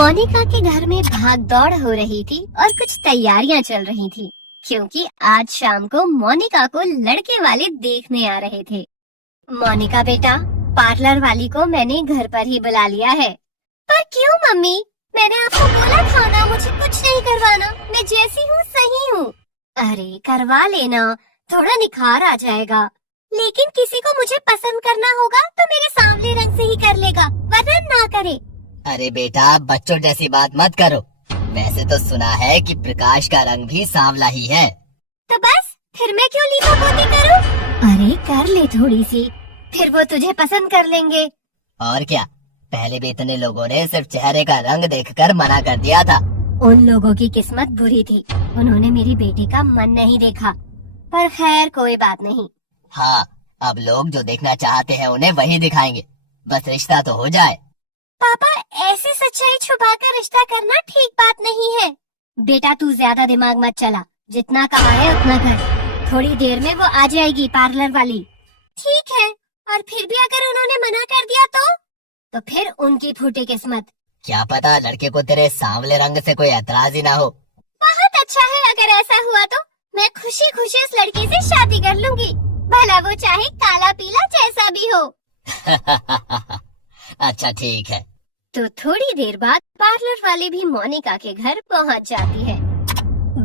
मोनिका के घर में भाग दौड़ हो रही थी और कुछ तैयारियां चल रही थी, क्योंकि आज शाम को मोनिका को लड़के वाले देखने आ रहे थे। मोनिका बेटा, पार्लर वाली को मैंने घर पर ही बुला लिया है। पर क्यों मम्मी? मैंने आपको बोला था ना मुझे कुछ नहीं करवाना, मैं जैसी हूँ सही हूँ। अरे करवा लेना, थोड़ा निखार आ जाएगा। लेकिन किसी को मुझे पसंद करना होगा तो मेरे सांवले रंग से ही कर लेगा, वरना ना करे। अरे बेटा, बच्चों जैसी बात मत करो। वैसे तो सुना है कि प्रकाश का रंग भी सांवला ही है। तो बस फिर मैं क्यों लीपा पोती करूं? अरे कर ले थोड़ी सी, फिर वो तुझे पसंद कर लेंगे। और क्या, पहले भी इतने लोगों ने सिर्फ चेहरे का रंग देखकर मना कर दिया था। उन लोगों की किस्मत बुरी थी, उन्होंने मेरी बेटी का मन नहीं देखा। पर खैर कोई बात नहीं। हाँ, अब लोग जो देखना चाहते हैं उन्हें वही दिखाएंगे, बस रिश्ता तो हो जाए। पापा, ऐसी सच्चाई छुपाकर रिश्ता करना ठीक बात नहीं है। बेटा तू ज्यादा दिमाग मत चला, जितना कहा है उतना कर। थोड़ी देर में वो आ जाएगी पार्लर वाली। ठीक है, और फिर भी अगर उन्होंने मना कर दिया तो फिर उनकी फूटी किस्मत। क्या पता लड़के को तेरे सांवले रंग से कोई एतराज ही ना हो। बहुत अच्छा है, अगर ऐसा हुआ तो मैं खुशी खुशी उस लड़के से शादी कर लूंगी, भला वो चाहे काला पीला जैसा भी हो। अच्छा ठीक है। तो थोड़ी देर बाद पार्लर वाली भी मोनिका के घर पहुंच जाती है।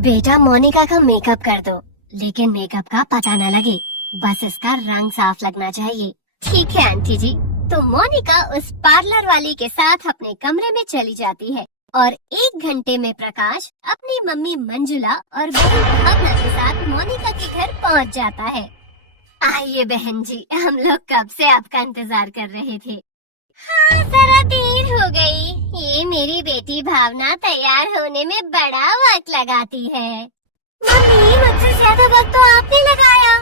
बेटा मोनिका का मेकअप कर दो, लेकिन मेकअप का पता न लगे, बस इसका रंग साफ लगना चाहिए। ठीक है आंटी जी। तो मोनिका उस पार्लर वाली के साथ अपने कमरे में चली जाती है और 1 घंटे में प्रकाश अपनी मम्मी मंजुला और बहन भावना के साथ मोनिका के घर पहुंच जाता है। आइए बहन जी, हम लोग कब से आपका इंतजार कर रहे थे। हाँ, जरा देर हो गई। ये मेरी बेटी भावना तैयार होने में बड़ा वक्त लगाती है। मम्मी, मुझसे ज्यादा वक्त तो आपने लगाया।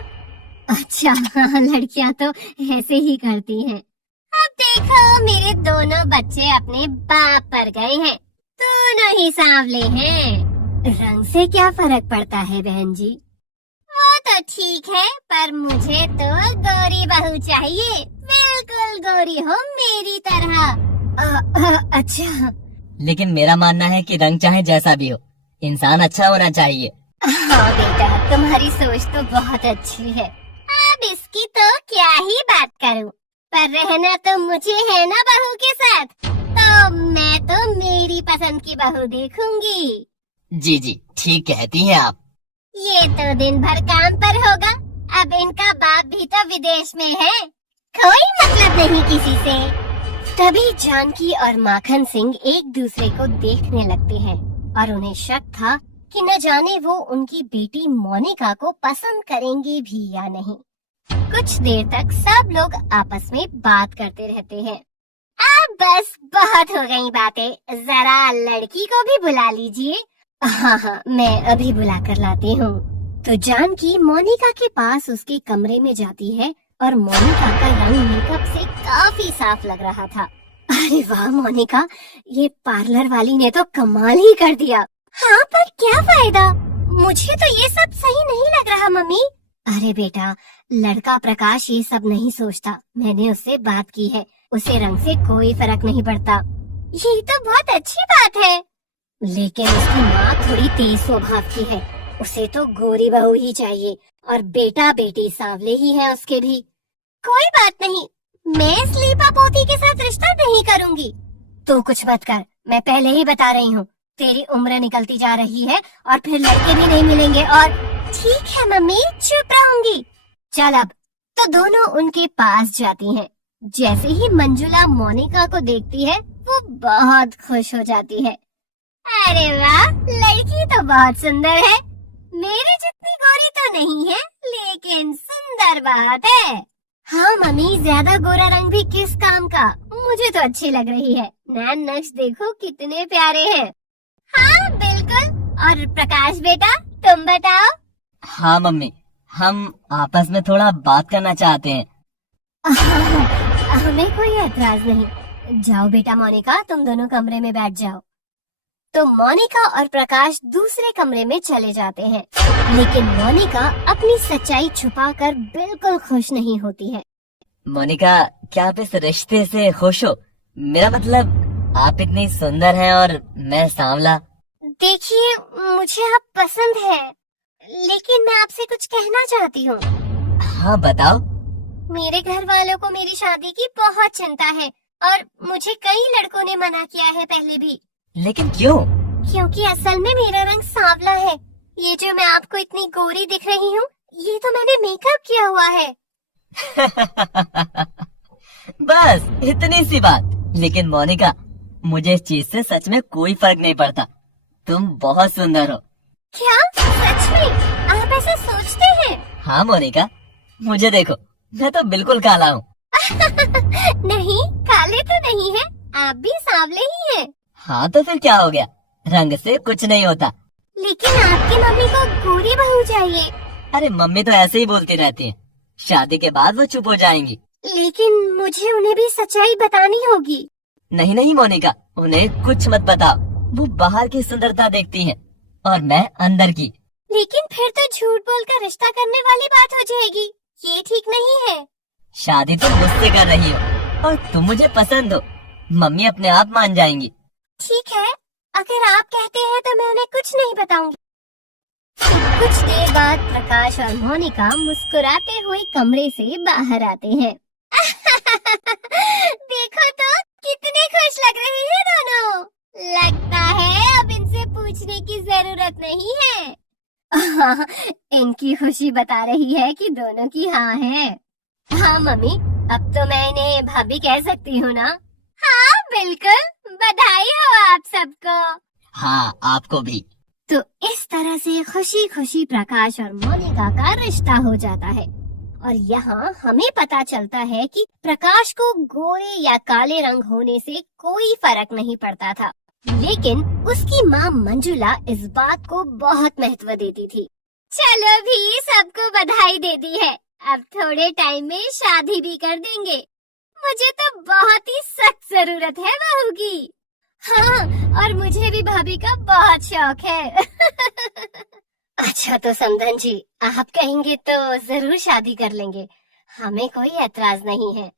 अच्छा हाँ, लड़कियां तो ऐसे ही करती हैं। अब देखो मेरे दोनों बच्चे अपने बाप पर गए हैं, दोनों ही सांवले हैं। रंग से क्या फर्क पड़ता है बहन जी? वो तो ठीक है, पर मुझे तो गोरी बहू चाहिए, बिल्कुल गोरी हो मेरी तरह। अच्छा। लेकिन मेरा मानना है कि रंग चाहे जैसा भी हो, इंसान अच्छा होना चाहिए। हाँ बेटा, तुम्हारी सोच तो बहुत अच्छी है। अब इसकी तो क्या ही बात करूं, पर रहना तो मुझे है ना बहू के साथ, तो मैं तो मेरी पसंद की बहू देखूंगी। जी जी, ठीक कहती हैं आप। ये तो दिन भर काम पर होगा, अब इनका बाप भी तो विदेश में है, कोई मतलब नहीं किसी से। तभी जानकी और माखन सिंह एक दूसरे को देखने लगते हैं और उन्हें शक था कि न जाने वो उनकी बेटी मोनिका को पसंद करेंगे भी या नहीं। कुछ देर तक सब लोग आपस में बात करते रहते हैं। अब बस बहुत हो गई बातें, जरा लड़की को भी बुला लीजिए। हाँ हाँ, मैं अभी बुला कर लाती हूँ। तो जानकी मोनिका के पास उसके कमरे में जाती है और मोनिका का रंग मेकअप से काफी साफ लग रहा था। अरे वाह मोनिका, ये पार्लर वाली ने तो कमाल ही कर दिया। हाँ, पर क्या फायदा, मुझे तो ये सब सही नहीं लग रहा मम्मी। अरे बेटा, लड़का प्रकाश ये सब नहीं सोचता, मैंने उससे बात की है, उसे रंग से कोई फर्क नहीं पड़ता। ये तो बहुत अच्छी बात है, लेकिन उसकी माँ थोड़ी तेज स्वभाव की है, उसे तो गोरी बहू ही चाहिए और बेटा बेटी सांवले ही है उसके भी। कोई बात नहीं, मैं इस लीपा पोती के साथ रिश्ता नहीं करूंगी। तू कुछ मत कर, मैं पहले ही बता रही हूँ, तेरी उम्र निकलती जा रही है और फिर लड़के भी नहीं मिलेंगे। और ठीक है मम्मी, चुप रहूंगी। चल अब। तो दोनों उनके पास जाती हैं। जैसे ही मंजुला मोनिका को देखती है वो बहुत खुश हो जाती है। अरे वाह, लड़की तो बहुत सुंदर है, मेरी जितनी गोरी तो नहीं है, लेकिन सुंदर बहुत है। हाँ मम्मी, ज्यादा गोरा रंग भी किस काम का, मुझे तो अच्छी लग रही है। नैन नक्श देखो कितने प्यारे हैं। हाँ बिल्कुल। और प्रकाश बेटा, तुम बताओ। हाँ मम्मी, हम आपस में थोड़ा बात करना चाहते हैं। हमें कोई एतराज नहीं। जाओ बेटा मोनिका, तुम दोनों कमरे में बैठ जाओ। तो मोनिका और प्रकाश दूसरे कमरे में चले जाते हैं, लेकिन मोनिका अपनी सच्चाई छुपाकर बिल्कुल खुश नहीं होती है। मोनिका, क्या आप इस रिश्ते से खुश हो? मेरा मतलब आप इतनी सुंदर हैं और मैं सांवला। देखिए, मुझे आप पसंद है, लेकिन मैं आपसे कुछ कहना चाहती हूँ। हाँ बताओ। मेरे घर वालों को मेरी शादी की बहुत चिंता है और मुझे कई लड़कों ने मना किया है पहले भी। लेकिन क्यों? क्योंकि असल में मेरा रंग सांवला है। ये जो मैं आपको इतनी गोरी दिख रही हूँ, ये तो मैंने मेकअप किया हुआ है। बस इतनी सी बात। लेकिन मोनिका, मुझे इस चीज से सच में कोई फर्क नहीं पड़ता। तुम बहुत सुंदर हो। क्या सच में? आप ऐसा सोचते हैं? हाँ मोनिका, मुझे देखो, मैं तो बिल्कुल काला हूँ। नहीं, काले तो नहीं है, आप भी सांवले ही हैं। हाँ तो फिर क्या हो गया, रंग से कुछ नहीं होता। लेकिन आपकी मम्मी को गोरी बहू चाहिए। अरे मम्मी तो ऐसे ही बोलती रहती हैं। शादी के बाद वो चुप हो जाएंगी। लेकिन मुझे उन्हें भी सच्चाई बतानी होगी। नहीं नहीं मोनिका, उन्हें कुछ मत बताओ। वो बाहर की सुंदरता देखती हैं और मैं अंदर की। लेकिन फिर तो झूठ बोलकर रिश्ता करने वाली बात हो जाएगी। ये ठीक नहीं है। शादी तुम मुझसे कर रही हो और तुम मुझे पसंद हो। मम्मी अपने आप मान जाएंगी। ठीक है, अगर आप कहते हैं तो मैं उन्हें कुछ नहीं बताऊंगी। कुछ देर बाद प्रकाश और मोनिका मुस्कुराते हुए कमरे से बाहर आते हैं। देखो तो कितने खुश लग रहे हैं दोनों। लगता है अब इनसे पूछने की जरूरत नहीं है। इनकी खुशी बता रही है कि दोनों की हाँ है। हाँ मम्मी, अब तो मैं इन्हें भाभी कह सकती हूँ ना? हाँ बिल्कुल, बधाई हो आप सबको। हाँ आपको भी। तो इस तरह से खुशी खुशी प्रकाश और मोनिका का रिश्ता हो जाता है। और यहाँ हमें पता चलता है कि प्रकाश को गोरे या काले रंग होने से कोई फर्क नहीं पड़ता था, लेकिन उसकी माँ मंजुला इस बात को बहुत महत्व देती थी। चलो भी सबको बधाई दे दी है, अब थोड़े टाइम में शादी भी कर देंगे। मुझे तो बहुत ही सख्त जरूरत है बहू की। हाँ, और मुझे भी भाभी का बहुत शौक है। अच्छा तो समधन जी, आप कहेंगे तो जरूर शादी कर लेंगे, हमें कोई एतराज नहीं है।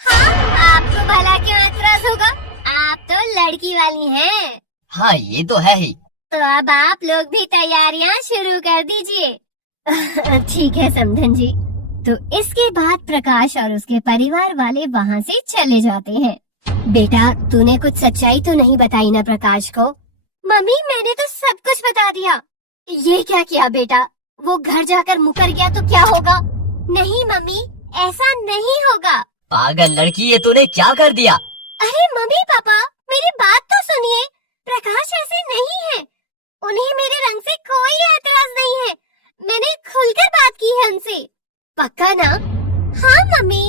हाँ, आपको भला क्यों एतराज होगा? आप तो लड़की वाली हैं। हाँ ये तो है ही। तो अब आप लोग भी तैयारियां शुरू कर दीजिए। ठीक है समधन जी। तो इसके बाद प्रकाश और उसके परिवार वाले वहाँ से चले जाते हैं। बेटा, तूने कुछ सच्चाई तो नहीं बताई ना प्रकाश को? मम्मी, मैंने तो सब कुछ बता दिया। ये क्या किया बेटा? वो घर जाकर मुकर गया तो क्या होगा? नहीं मम्मी, ऐसा नहीं होगा। पागल लड़की, ये तूने क्या कर दिया? अरे मम्मी पापा, मेरी बात तो सुनिए। प्रकाश ऐसे नहीं है, उन्हें मेरे रंग से कोई एतराज नहीं है। मैंने खुलकर बात की है उनसे। पक्का ना? हाँ मम्मी।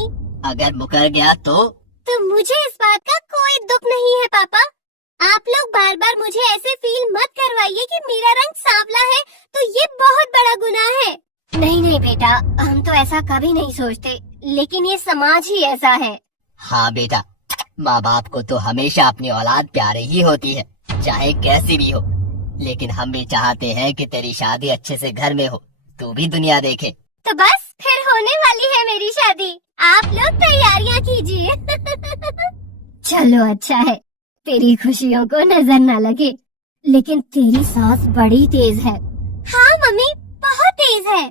अगर मुकर गया तो मुझे इस बात का कोई दुख नहीं है पापा। आप लोग बार बार मुझे ऐसे फील मत करवाइए कि मेरा रंग सांवला है तो ये बहुत बड़ा गुनाह है। नहीं नहीं बेटा, हम तो ऐसा कभी नहीं सोचते, लेकिन ये समाज ही ऐसा है। हाँ बेटा, माँ बाप को तो हमेशा अपनी औलाद प्यारी ही होती है, चाहे कैसी भी हो। लेकिन हम भी चाहते हैं कि तेरी शादी अच्छे से घर में हो, तू भी दुनिया देखे। तो बस फिर होने वाली है मेरी शादी, आप लोग तैयारियां कीजिए। चलो अच्छा है, तेरी खुशियों को नजर न लगे। लेकिन तेरी सास बड़ी तेज है। हाँ मम्मी, बहुत तेज है।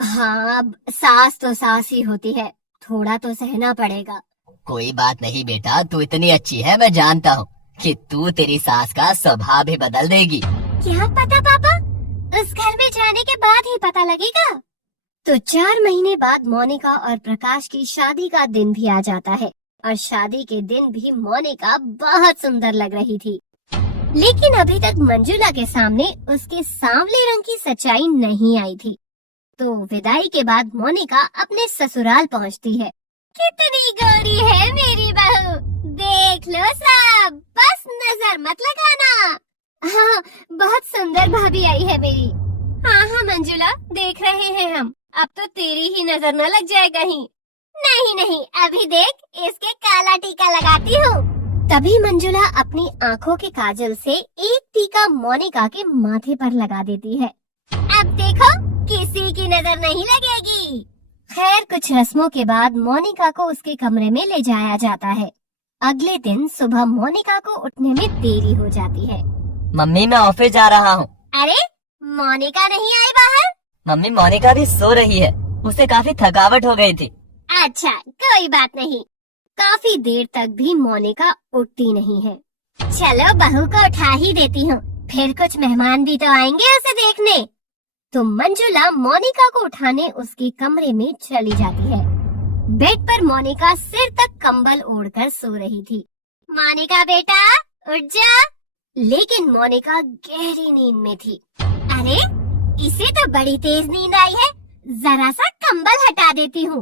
हाँ, अब सास तो सास ही होती है, थोड़ा तो सहना पड़ेगा। कोई बात नहीं बेटा, तू इतनी अच्छी है, मैं जानता हूँ कि तू तेरी सास का स्वभाव भी बदल देगी। क्या पता पापा, उस घर में जाने के बाद ही पता लगेगा। तो 4 महीने बाद मोनिका और प्रकाश की शादी का दिन भी आ जाता है और शादी के दिन भी मोनिका बहुत सुंदर लग रही थी। लेकिन अभी तक मंजुला के सामने उसके सांवले रंग की सच्चाई नहीं आई थी। तो विदाई के बाद मोनिका अपने ससुराल पहुंचती है। कितनी गोरी है मेरी बहू, देख लो सब, बस नजर मत लगाना। हाँ, बहुत सुंदर भाभी आई है मेरी। हाँ हाँ मंजुला, देख रहे हैं हम, अब तो तेरी ही नजर न लग जाए कहीं। नहीं नहीं, अभी देख, इसके काला टीका लगाती हूँ। तभी मंजुला अपनी आँखों के काजल से एक टीका मोनिका के माथे पर लगा देती है। अब देखो, किसी की नजर नहीं लगेगी। खैर, कुछ रस्मों के बाद मोनिका को उसके कमरे में ले जाया जाता है अगले दिन सुबह मोनिका को उठने में देरी हो जाती है। मम्मी मैं ऑफिस जा रहा हूँ। अरे मोनिका नहीं आई बाहर? मम्मी मोनिका भी सो रही है, उसे काफी थकावट हो गई थी। अच्छा कोई बात नहीं। काफी देर तक भी मोनिका उठती नहीं है। चलो बहू को उठा ही देती हूँ, फिर कुछ मेहमान भी तो आएंगे उसे देखने। तो मंजुला मोनिका को उठाने उसके कमरे में चली जाती है। बेड पर मोनिका सिर तक कंबल ओढ़कर सो रही थी। मोनिका बेटा उठ जा। लेकिन मोनिका गहरी नींद में थी। अरे इसे तो बड़ी तेज नींद आई है, जरा सा कंबल हटा देती हूँ।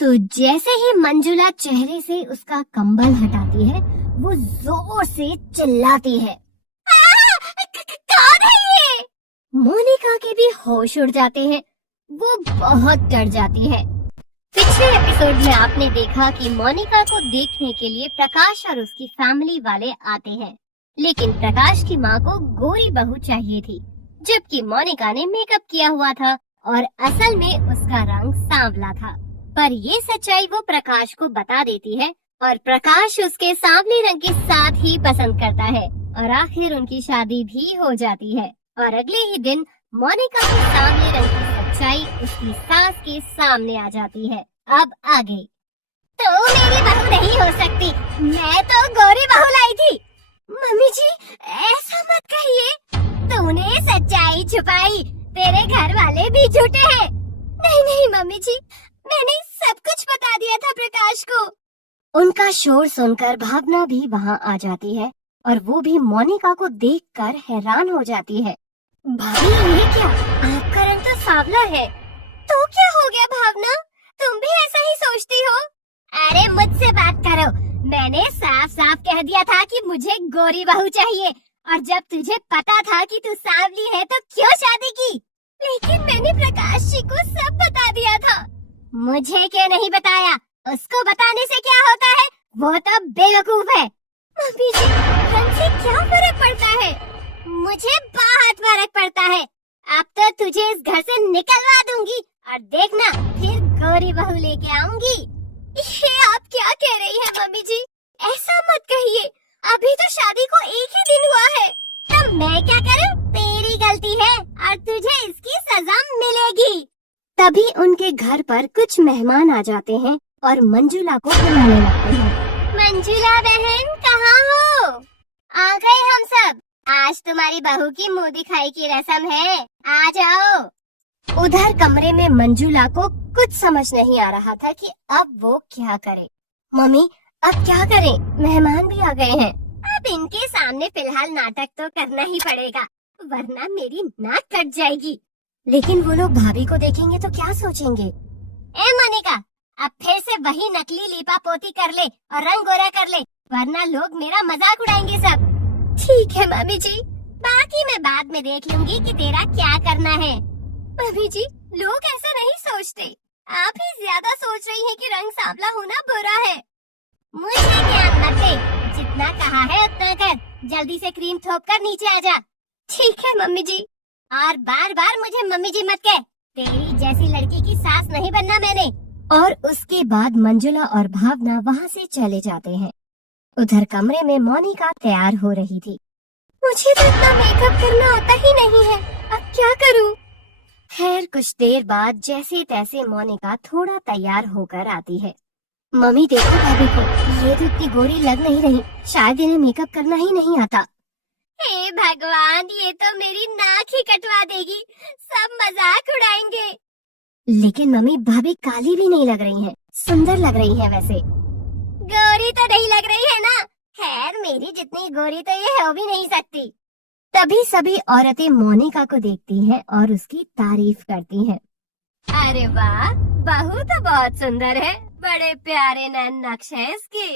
तो जैसे ही मंजुला चेहरे से उसका कंबल हटाती है, वो जोर से चिल्लाती है, कौन है ये? मोनिका के भी होश उड़ जाते हैं, वो बहुत डर जाती है। पिछले एपिसोड में आपने देखा कि मोनिका को देखने के लिए प्रकाश और उसकी फैमिली वाले आते हैं, लेकिन प्रकाश की माँ को गोरी बहू चाहिए थी, जबकि मोनिका ने मेकअप किया हुआ था और असल में उसका रंग सांवला था। पर ये सच्चाई वो प्रकाश को बता देती है और प्रकाश उसके सांवले रंग के साथ ही पसंद करता है और आखिर उनकी शादी भी हो जाती है। और अगले ही दिन मोनिका के सांवले रंग की सच्चाई उसकी सास के सामने आ जाती है। अब आगे तो मेरी बहू नहीं हो सकती, मैं तो गोरी बहू लाई थी। मम्मी जी ऐसा मत कहिए, तूने सच्चाई छुपाई, तेरे घर वाले भी झूठे हैं। नहीं नहीं मम्मी जी, मैंने सब कुछ बता दिया था प्रकाश को। उनका शोर सुनकर भावना भी वहाँ आ जाती है और वो भी मोनिका को देखकर हैरान हो जाती है। भाभी ये क्या, आपका रंग तो सांवला है। तो क्या हो गया भावना, तुम भी ऐसा ही सोचती हो? अरे मुझसे बात करो, मैंने साफ साफ कह दिया था कि मुझे गोरी बहू चाहिए, और जब तुझे पता था कि तू सांवली है तो क्यों शादी की? लेकिन मैंने प्रकाश जी को सब बता दिया था। मुझे क्यों नहीं बताया? उसको बताने से क्या होता है, वो तो बेवकूफ है। मम्मी जी रंग से क्या फर्क पड़ता है? मुझे बहुत फर्क पड़ता है। अब तो तुझे इस घर से निकलवा दूंगी और देखना फिर गोरी बहू लेके आऊंगी। ये आप क्या कह रही हैं मम्मी जी? ऐसा मत कहिए, अभी तो शादी को एक ही दिन हुआ है। तो मैं क्या करूं? तेरी गलती है और तुझे इसकी सजा मिलेगी। तभी उनके घर पर कुछ मेहमान आ जाते हैं और मंजुला को बुलाने लगते हैं। मंजुला बहन कहाँ हो? आ गए हम सब, आज तुम्हारी बहू की मुंह दिखाई की रस्म है, आ जाओ। उधर कमरे में मंजुला को कुछ समझ नहीं आ रहा था कि अब वो क्या करे। मम्मी अब क्या करें, मेहमान भी आ गए हैं। अब इनके सामने फिलहाल नाटक तो करना ही पड़ेगा, वरना मेरी नाक कट जाएगी। लेकिन वो लोग भाभी को देखेंगे तो क्या सोचेंगे? ए मोनिका, अब फिर से वही नकली लीपा पोती कर ले और रंग गोरा कर ले, वरना लोग मेरा मजाक उड़ाएंगे सब। ठीक है मम्मी जी, बाकी मैं बाद में देख लूंगी कि तेरा क्या करना है। मम्मी जी लोग ऐसा नहीं सोचते, आप ही ज्यादा सोच रही हैं कि रंग सांवला होना बुरा है। मुझे ज्ञान मत दे, जितना कहा है उतना कर, जल्दी से क्रीम थोप कर नीचे आ जा। ठीक है मम्मी जी। और बार बार मुझे मम्मी जी मत कह, तेरी जैसी लड़की की सास नहीं बनना मैंने। और उसके बाद मंजुला और भावना वहाँ से चले जाते हैं। उधर कमरे में मोनिका तैयार हो रही थी। मुझे तो इतना मेकअप करना आता ही नहीं है, अब क्या करूं? खैर कुछ देर बाद जैसे तैसे मोनिका थोड़ा तैयार होकर आती है। मम्मी देखो भाभी को, ये तो इतनी गोरी लग नहीं रही, शायद इन्हें मेकअप करना ही नहीं आता। हे भगवान, ये तो मेरी नाक ही कटवा देगी, सब मजाक उड़ाएंगे। लेकिन मम्मी भाभी काली भी नहीं लग रही हैं, सुंदर लग रही हैं वैसे। गोरी तो नहीं लग रही है ना? खैर मेरी जितनी गोरी तो ये हो भी नहीं सकती। तभी सभी औरतें मोनिका को देखती हैं और उसकी तारीफ करती हैं। अरे वाह, बहू तो बहुत सुंदर है, बड़े प्यारे नैन नक्श है इसके।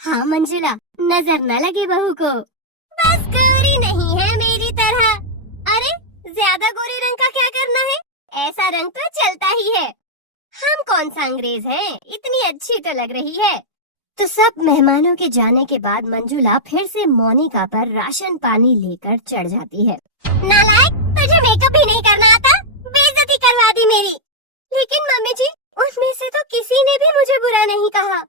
हाँ मंजुला, नजर न लगे बहू को। बस गोरी नहीं है मेरी तरह। अरे ज्यादा गोरी रंग का क्या करना है, ऐसा रंग तो चलता ही है। हम कौन सा अंग्रेज हैं, इतनी अच्छी तो लग रही है। तो सब मेहमानों के जाने के बाद मंजुला फिर से मोनिका पर राशन पानी लेकर चढ़ जाती है। नालायक, तुझे मेकअप ही नहीं करना आता, बेइज्जती करवा दी मेरी। लेकिन मम्मी जी, उनमें से तो किसी ने भी मुझे बुरा नहीं कहा।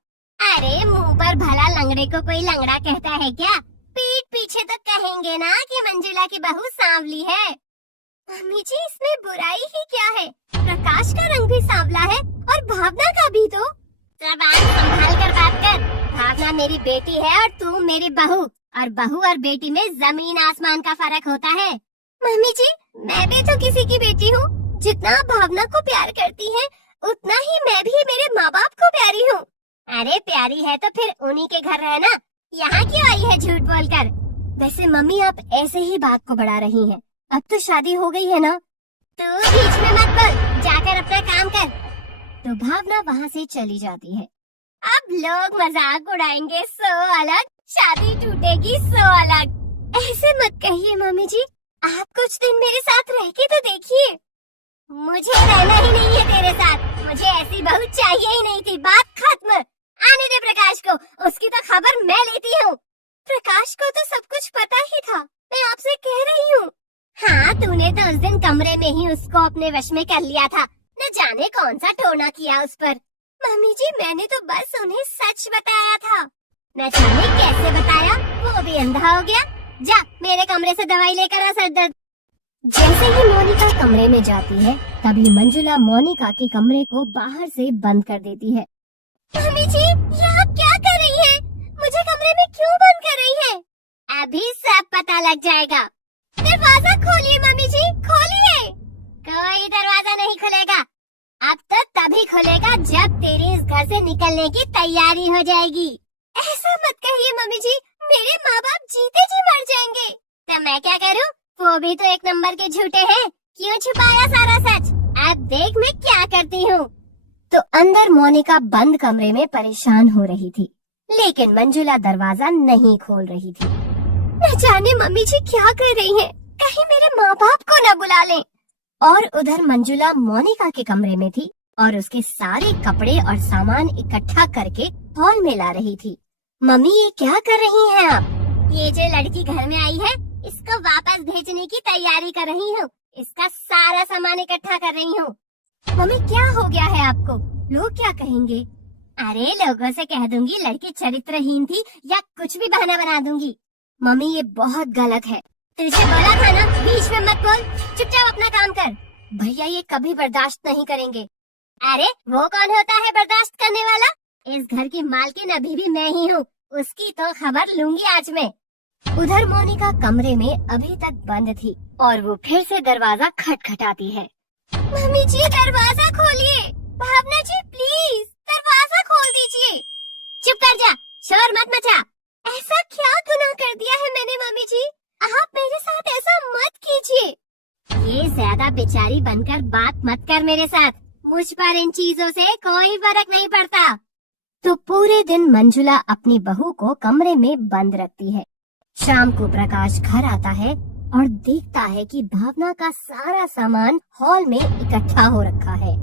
अरे मुंह पर भला लंगड़े को कोई लंगड़ा कहता है क्या? पीठ पीछे तो कहेंगे ना कि मंजुला की बहू सांवली है। मम्मी जी, इसमें बुराई ही क्या है? प्रकाश का रंग भी सांवला है और भावना का भी। तो जबान संभाल कर बात कर। भावना मेरी बेटी है और तू मेरी बहू, और बहू और बेटी में जमीन आसमान का फर्क होता है। मम्मी जी, मैं भी तो किसी की बेटी हूँ। जितना आप भावना को प्यार करती हैं, उतना ही मैं भी मेरे माँ बाप को प्यारी हूँ। अरे प्यारी है तो फिर उन्हीं के घर रहना, यहाँ क्यों आई है झूठ बोलकर? वैसे मम्मी, आप ऐसे ही बात को बढ़ा रही हैं। अब तो शादी हो गई है ना। तू बीच में मत बोल, जाकर अपना काम कर। तो भावना वहाँ से चली जाती है। अब लोग मजाक उड़ाएंगे सो अलग, शादी टूटेगी सो अलग। ऐसे मत कहिए मम्मी जी, आप कुछ दिन मेरे साथ रह के तो देखिए। मुझे रहना ही नहीं है तेरे साथ, मुझे ऐसी बहू चाहिए ही नहीं थी। बात खत्म। आने दे प्रकाश को, उसकी तो खबर मैं लेती हूँ। प्रकाश को तो सब कुछ पता ही था, मैं आपसे कह रही हूँ। हाँ, तूने तो उस दिन कमरे में ही उसको अपने वश में कर लिया था। न जाने कौन सा टोना किया उस पर। मम्मी जी, मैंने तो बस उन्हें सच बताया था। न जाने कैसे बताया, वो भी अंधा हो गया। जा मेरे कमरे से दवाई लेकर आ सर दर्द। जैसे ही मोनिका कमरे में जाती है, तभी मंजुला मोनिका के कमरे को बाहर से बंद कर देती है। मम्मी जी, ये आप क्या कर रही हैं? मुझे कमरे में क्यों बंद कर रही हैं? अभी सब पता लग जाएगा। दरवाजा खोलिए मम्मी जी, खोलिए। कोई दरवाजा नहीं खुलेगा। अब तो तभी खुलेगा जब तेरी इस घर से निकलने की तैयारी हो जाएगी। ऐसा मत कहिए मम्मी जी, मेरे माँ बाप जीते जी मर जाएंगे। तो मैं क्या करूँ? वो भी तो एक नंबर के झूठे हैं। क्यों छुपाया सारा सच? अब देख मैं क्या करती हूँ। तो अंदर मोनिका बंद कमरे में परेशान हो रही थी, लेकिन मंजुला दरवाजा नहीं खोल रही थी। न जाने मम्मी जी क्या कर रही हैं, कहीं मेरे माँ बाप को न बुला लें। और उधर मंजुला मोनिका के कमरे में थी और उसके सारे कपड़े और सामान इकट्ठा करके हॉल में ला रही थी। मम्मी, ये क्या कर रही हैं आप? ये जो लड़की घर में आई है, इसको वापस भेजने की तैयारी कर रही हूँ। इसका सारा सामान इकट्ठा कर रही हूँ। मम्मी, क्या हो गया है आपको? लोग क्या कहेंगे? अरे लोगों से कह दूंगी लड़की चरित्रहीन थी या कुछ भी बहाना बना दूंगी। मम्मी, ये बहुत गलत है। तुझे बोला था ना, बीच में मत बोल, चुपचाप अपना काम कर। भैया ये कभी बर्दाश्त नहीं करेंगे। अरे वो कौन होता है बर्दाश्त करने वाला? इस घर की मालकिन अभी भी मैं ही हूँ, उसकी तो खबर लूंगी आज मैं। उधर मोनिका कमरे में अभी तक बंद थी और वो फिर से दरवाजा खटखटाती है। मम्मी जी, दरवाजा खोलिए। भावना जी, प्लीज दरवाजा खोल दीजिए। चुप कर जा, शोर मत मचा। ऐसा क्या गुनाह कर दिया है मैंने मम्मी जी? आप मेरे साथ ऐसा मत कीजिए। ये ज्यादा बेचारी बनकर बात मत कर मेरे साथ। मुझ पर इन चीजों से कोई फर्क नहीं पड़ता। तो पूरे दिन मंजुला अपनी बहू को कमरे में बंद रखती है। शाम को प्रकाश घर आता है और देखता है कि भावना का सारा सामान हॉल में इकट्ठा हो रखा है।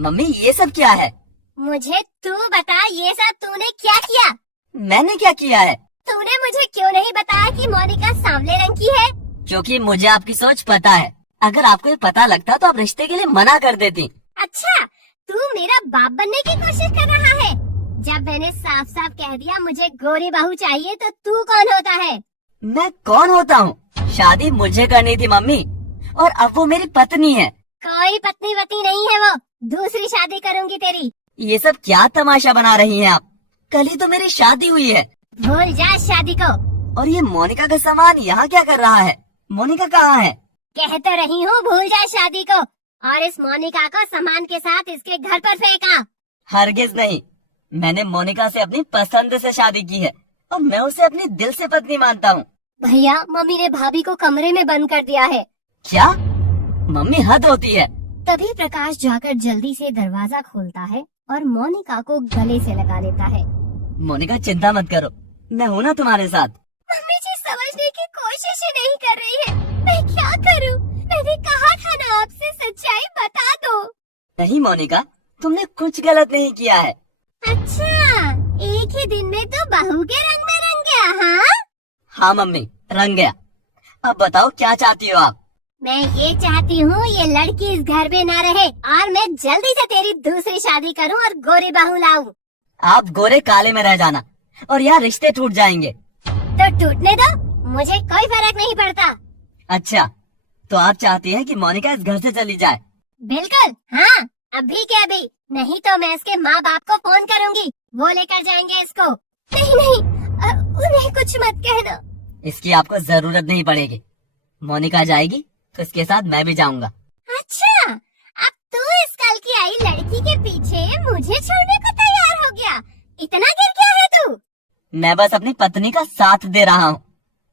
मम्मी, ये सब क्या है? मुझे तू बता, ये सब तूने क्या किया? मैंने क्या किया है? तूने मुझे क्यों नहीं बताया कि मोनिका सांवले रंग की है? क्योंकि मुझे आपकी सोच पता है। अगर आपको ये पता लगता तो आप रिश्ते के लिए मना कर देती। अच्छा, तू मेरा बाप बनने की कोशिश कर रहा है? जब मैंने साफ साफ कह दिया मुझे गोरी बहू चाहिए, तो तू कौन होता है? मैं कौन होता हूँ? शादी मुझे करनी थी मम्मी, और अब वो मेरी पत्नी है। कोई पत्नी वत्नी नहीं है वो, दूसरी शादी करूंगी तेरी। ये सब क्या तमाशा बना रही हैं आप? कल ही तो मेरी शादी हुई है। भूल जा शादी को। और ये मोनिका का सामान यहाँ क्या कर रहा है? मोनिका कहाँ है? कह तो रही हूँ भूल जा शादी को, और इस मोनिका को सामान के साथ इसके घर पर फेंका। हरगिज नहीं, मैंने मोनिका से अपनी पसंद से शादी की है और मैं उसे अपनी दिल से पत्नी मानता हूँ। भैया, मम्मी ने भाभी को कमरे में बंद कर दिया है। क्या? मम्मी, हद होती है। तभी प्रकाश जाकर जल्दी से दरवाजा खोलता है और मोनिका को गले से लगा लेता है। मोनिका, चिंता मत करो, मैं हूँ ना तुम्हारे साथ। मम्मी जी समझने की कोशिश ही नहीं कर रही है। मैं क्या करूँ? मैंने कहा था ना आपसे, सच्चाई बता दो। नहीं मोनिका, तुमने कुछ गलत नहीं किया है। अच्छा, एक ही दिन में तो बहू के रंग में रंग गया? हाँ हाँ मम्मी, रंग गया। अब बताओ क्या चाहती हो आप? मैं ये चाहती हूँ ये लड़की इस घर में ना रहे और मैं जल्दी से तेरी दूसरी शादी करूँ और गोरी बहू लाऊं। आप गोरे काले में रह जाना और यहाँ रिश्ते टूट जाएंगे। तो टूटने दो, मुझे कोई फर्क नहीं पड़ता। अच्छा, तो आप चाहती हैं कि मोनिका इस घर से चली जाए? बिल्कुल हाँ, अभी के अभी, नहीं तो मैं इसके माँ बाप को फोन करूंगी, वो लेकर जाएंगे इसको। नहीं नहीं, उन्हें कुछ मत कहना। इसकी आपको जरूरत नहीं पड़ेगी। मोनिका जाएगी तो इसके साथ मैं भी जाऊंगा। अच्छा, अब तू इस कल की आई लड़की के पीछे मुझे छोड़ने को तैयार हो गया? इतना गिर गया है तू? मैं बस अपनी पत्नी का साथ दे रहा हूँ।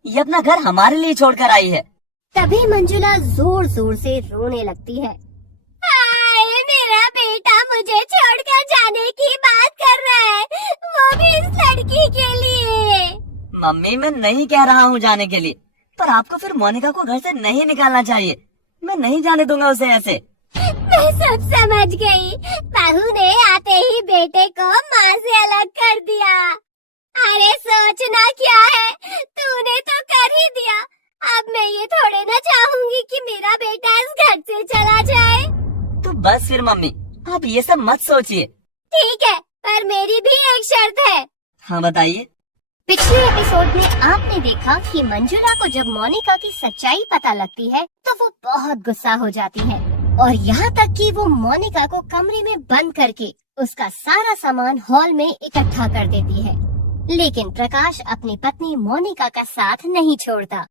ये अपना घर हमारे लिए छोड़कर आई है। तभी मंजुला जोर जोर से रोने लगती है। आए, मेरा बेटा मुझे छोड़कर जाने की बात कर रहा है, वो भी इस लड़की के लिए। मम्मी, मैं नहीं कह रहा हूँ जाने के लिए, पर आपको फिर मोनिका को घर से नहीं निकालना चाहिए। मैं नहीं जाने दूंगा उसे ऐसे। मैं सब समझ गई। बहू ने आते ही बेटे को माँ से अलग कर दिया। अरे सोचना क्या है, तूने तो कर ही दिया। अब मैं ये थोड़े ना चाहूंगी कि मेरा बेटा इस घर से चला जाए। तो बस फिर मम्मी, आप ये सब मत सोचिए। ठीक है, पर मेरी भी एक शर्त है। हाँ बताइए। पिछले एपिसोड में आपने देखा कि मंजुला को जब मोनिका की सच्चाई पता लगती है तो वो बहुत गुस्सा हो जाती है और यहाँ तक कि वो मोनिका को कमरे में बंद करके उसका सारा सामान हॉल में इकट्ठा कर देती है। लेकिन प्रकाश अपनी पत्नी मोनिका का साथ नहीं छोड़ता।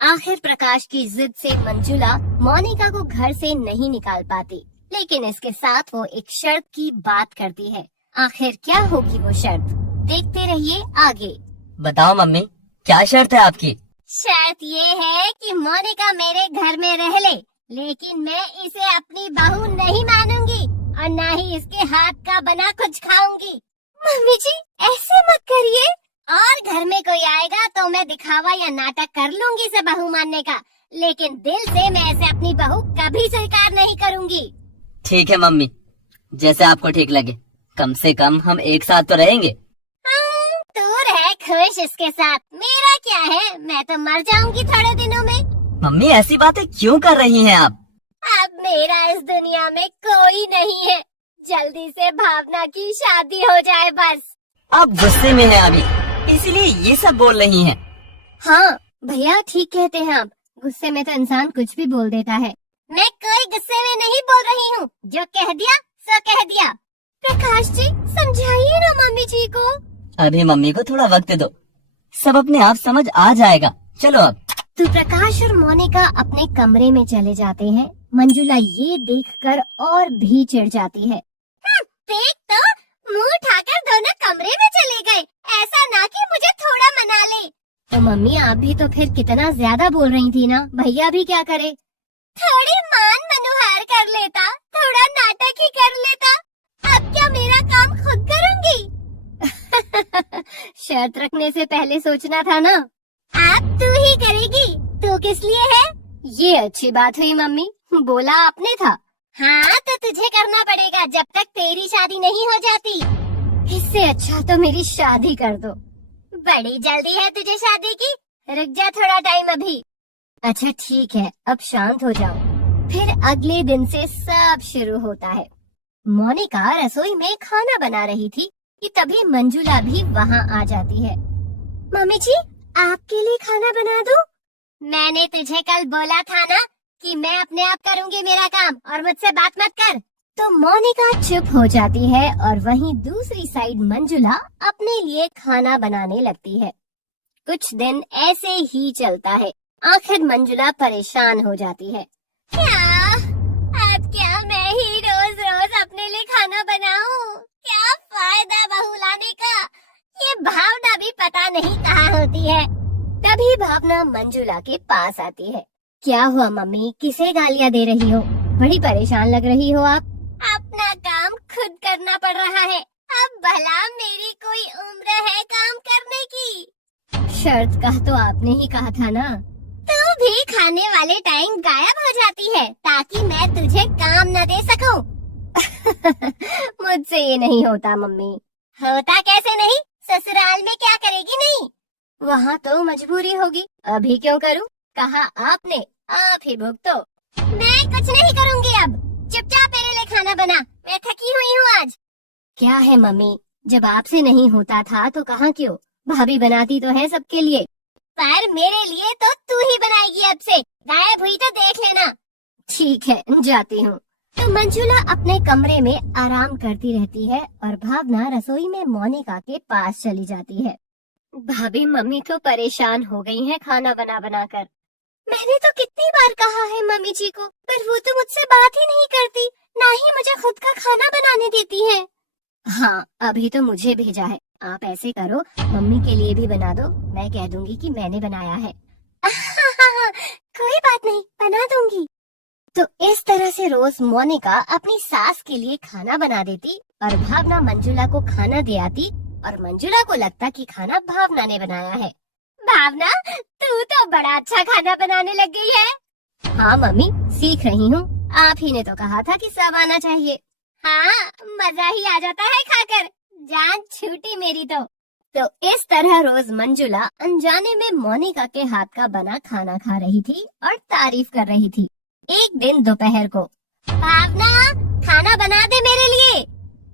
आखिर प्रकाश की जिद से मंजुला मोनिका को घर से नहीं निकाल पाती, लेकिन इसके साथ वो एक शर्त की बात करती है। आखिर क्या होगी वो शर्त, देखते रहिए आगे। बताओ मम्मी, क्या शर्त है आपकी? शर्त ये है कि मोनिका मेरे घर में रह ले, लेकिन मैं इसे अपनी बहू नहीं मानूंगी और न ही इसके हाथ का बना कुछ खाऊंगी। मम्मी जी, ऐसे मत करिए। और घर में कोई आएगा तो मैं दिखावा या नाटक कर लूंगी इसे बहू मानने का, लेकिन दिल से मैं इसे अपनी बहू कभी स्वीकार नहीं करूंगी। ठीक है मम्मी, जैसे आपको ठीक लगे। कम से कम हम एक साथ तो रहेंगे। तू रह खुश इसके साथ, मेरा क्या है, मैं तो मर जाऊंगी थोड़े दिनों में। मम्मी, ऐसी बातें क्यों कर रही हैं आप? अब मेरा इस दुनिया में कोई नहीं है, जल्दी से भावना की शादी हो जाए बस। आप गुस्से में हैं अभी, इसीलिए ये सब बोल रही हैं। हाँ भैया, ठीक कहते हैं आप, गुस्से में तो इंसान कुछ भी बोल देता है। मैं कोई गुस्से में नहीं बोल रही हूँ, जो कह दिया सो कह दिया। प्रकाश जी, समझाइए ना मम्मी जी को। अभी मम्मी को थोड़ा वक्त दो, सब अपने आप समझ आ जाएगा। चलो अब। तो प्रकाश और मोनिका अपने कमरे में चले जाते हैं। मंजुला ये देखकर और भी चिढ़ जाती है। देख तो, मुंह उठाकर दोनों कमरे में चले गए, ऐसा ना कि मुझे थोड़ा मना ले। तो मम्मी, आप भी तो फिर कितना ज्यादा बोल रही थी ना, भैया भी क्या करे। थोड़ी मान मनुहार कर लेता, थोड़ा नाटक ही कर लेता। अब क्या मेरा काम खुद करूंगी? शर्त रखने से पहले सोचना था ना। अब तू ही करेगी, तू किस लिए है? ये अच्छी बात हुई मम्मी, बोला आपने था। हाँ तो तुझे करना पड़ेगा जब तक तेरी शादी नहीं हो जाती। इससे अच्छा तो मेरी शादी कर दो। बड़ी जल्दी है तुझे शादी की, रुक जा थोड़ा टाइम अभी। अच्छा ठीक है, अब शांत हो जाओ। फिर अगले दिन से सब शुरू होता है। मोनिका रसोई में खाना बना रही थी कि तभी मंजुला भी वहाँ आ जाती है। मम्मी जी, आपके लिए खाना बना दूं? मैंने तुझे कल बोला था ना कि मैं अपने आप करूंगी मेरा काम और मुझसे बात मत कर। तो मोनिका चुप हो जाती है और वहीं दूसरी साइड मंजुला अपने लिए खाना बनाने लगती है। कुछ दिन ऐसे ही चलता है। आखिर मंजुला परेशान हो जाती है। अब क्या मैं ही रोज रोज अपने लिए खाना बनाऊं? क्या फायदा बहू लाने का? ये भावना भी पता नहीं कहाँ होती है। तभी भावना मंजुला के पास आती है। क्या हुआ मम्मी, किसे गालियाँ दे रही हो? बड़ी परेशान लग रही हो आप। अपना काम खुद करना पड़ रहा है, अब भला मेरी कोई उम्र है काम करने की? शर्त का तो आपने ही कहा था ना। तू भी खाने वाले टाइम गायब हो जाती है ताकि मैं तुझे काम न दे सकूं। मुझसे ये नहीं होता मम्मी। होता कैसे नहीं? ससुराल में क्या करेगी नहीं? वहाँ तो मजबूरी होगी, अभी क्यों करूँ? कहा आपने, आप ही भुगतो। मैं कुछ नहीं करूँगी अब, चुपचाप मेरे लिए खाना बना, मैं थकी हुई हूँ आज। क्या है मम्मी, जब आपसे नहीं होता था तो कहाँ क्यों, भाभी बनाती तो है सबके लिए। पर मेरे लिए तो तू ही बनाएगी अब से, गायब हुई तो देख लेना। ठीक है, जाती हूँ। तो मंजुला अपने कमरे में आराम करती रहती है और भावना रसोई में मोनिका के पास चली जाती है। भाभी, मम्मी तो परेशान हो गई हैं खाना बना बना कर। मैंने तो कितनी बार कहा है मम्मी जी को, पर वो तो मुझसे बात ही नहीं करती, ना ही मुझे खुद का खाना बनाने देती है। हाँ, अभी तो मुझे भेजा है। आप ऐसे करो, मम्मी के लिए भी बना दो, मैं कह दूंगी कि मैंने बनाया है। कोई बात नहीं, बना दूंगी। तो इस तरह से रोज मोनिका अपनी सास के लिए खाना बना देती और भावना मंजुला को खाना दे आती और मंजुला को लगता कि खाना भावना ने बनाया है। भावना, तू तो बड़ा अच्छा खाना बनाने लग गई है। हाँ मम्मी, सीख रही हूँ। आप ही ने तो कहा था कि सब आना चाहिए। हाँ, मजा ही आ जाता है खाकर, जान छूटी मेरी तो। तो इस तरह रोज मंजुला अनजाने में मोनिका के हाथ का बना खाना खा रही थी और तारीफ कर रही थी। एक दिन दोपहर को, भावना खाना बना दे मेरे लिए।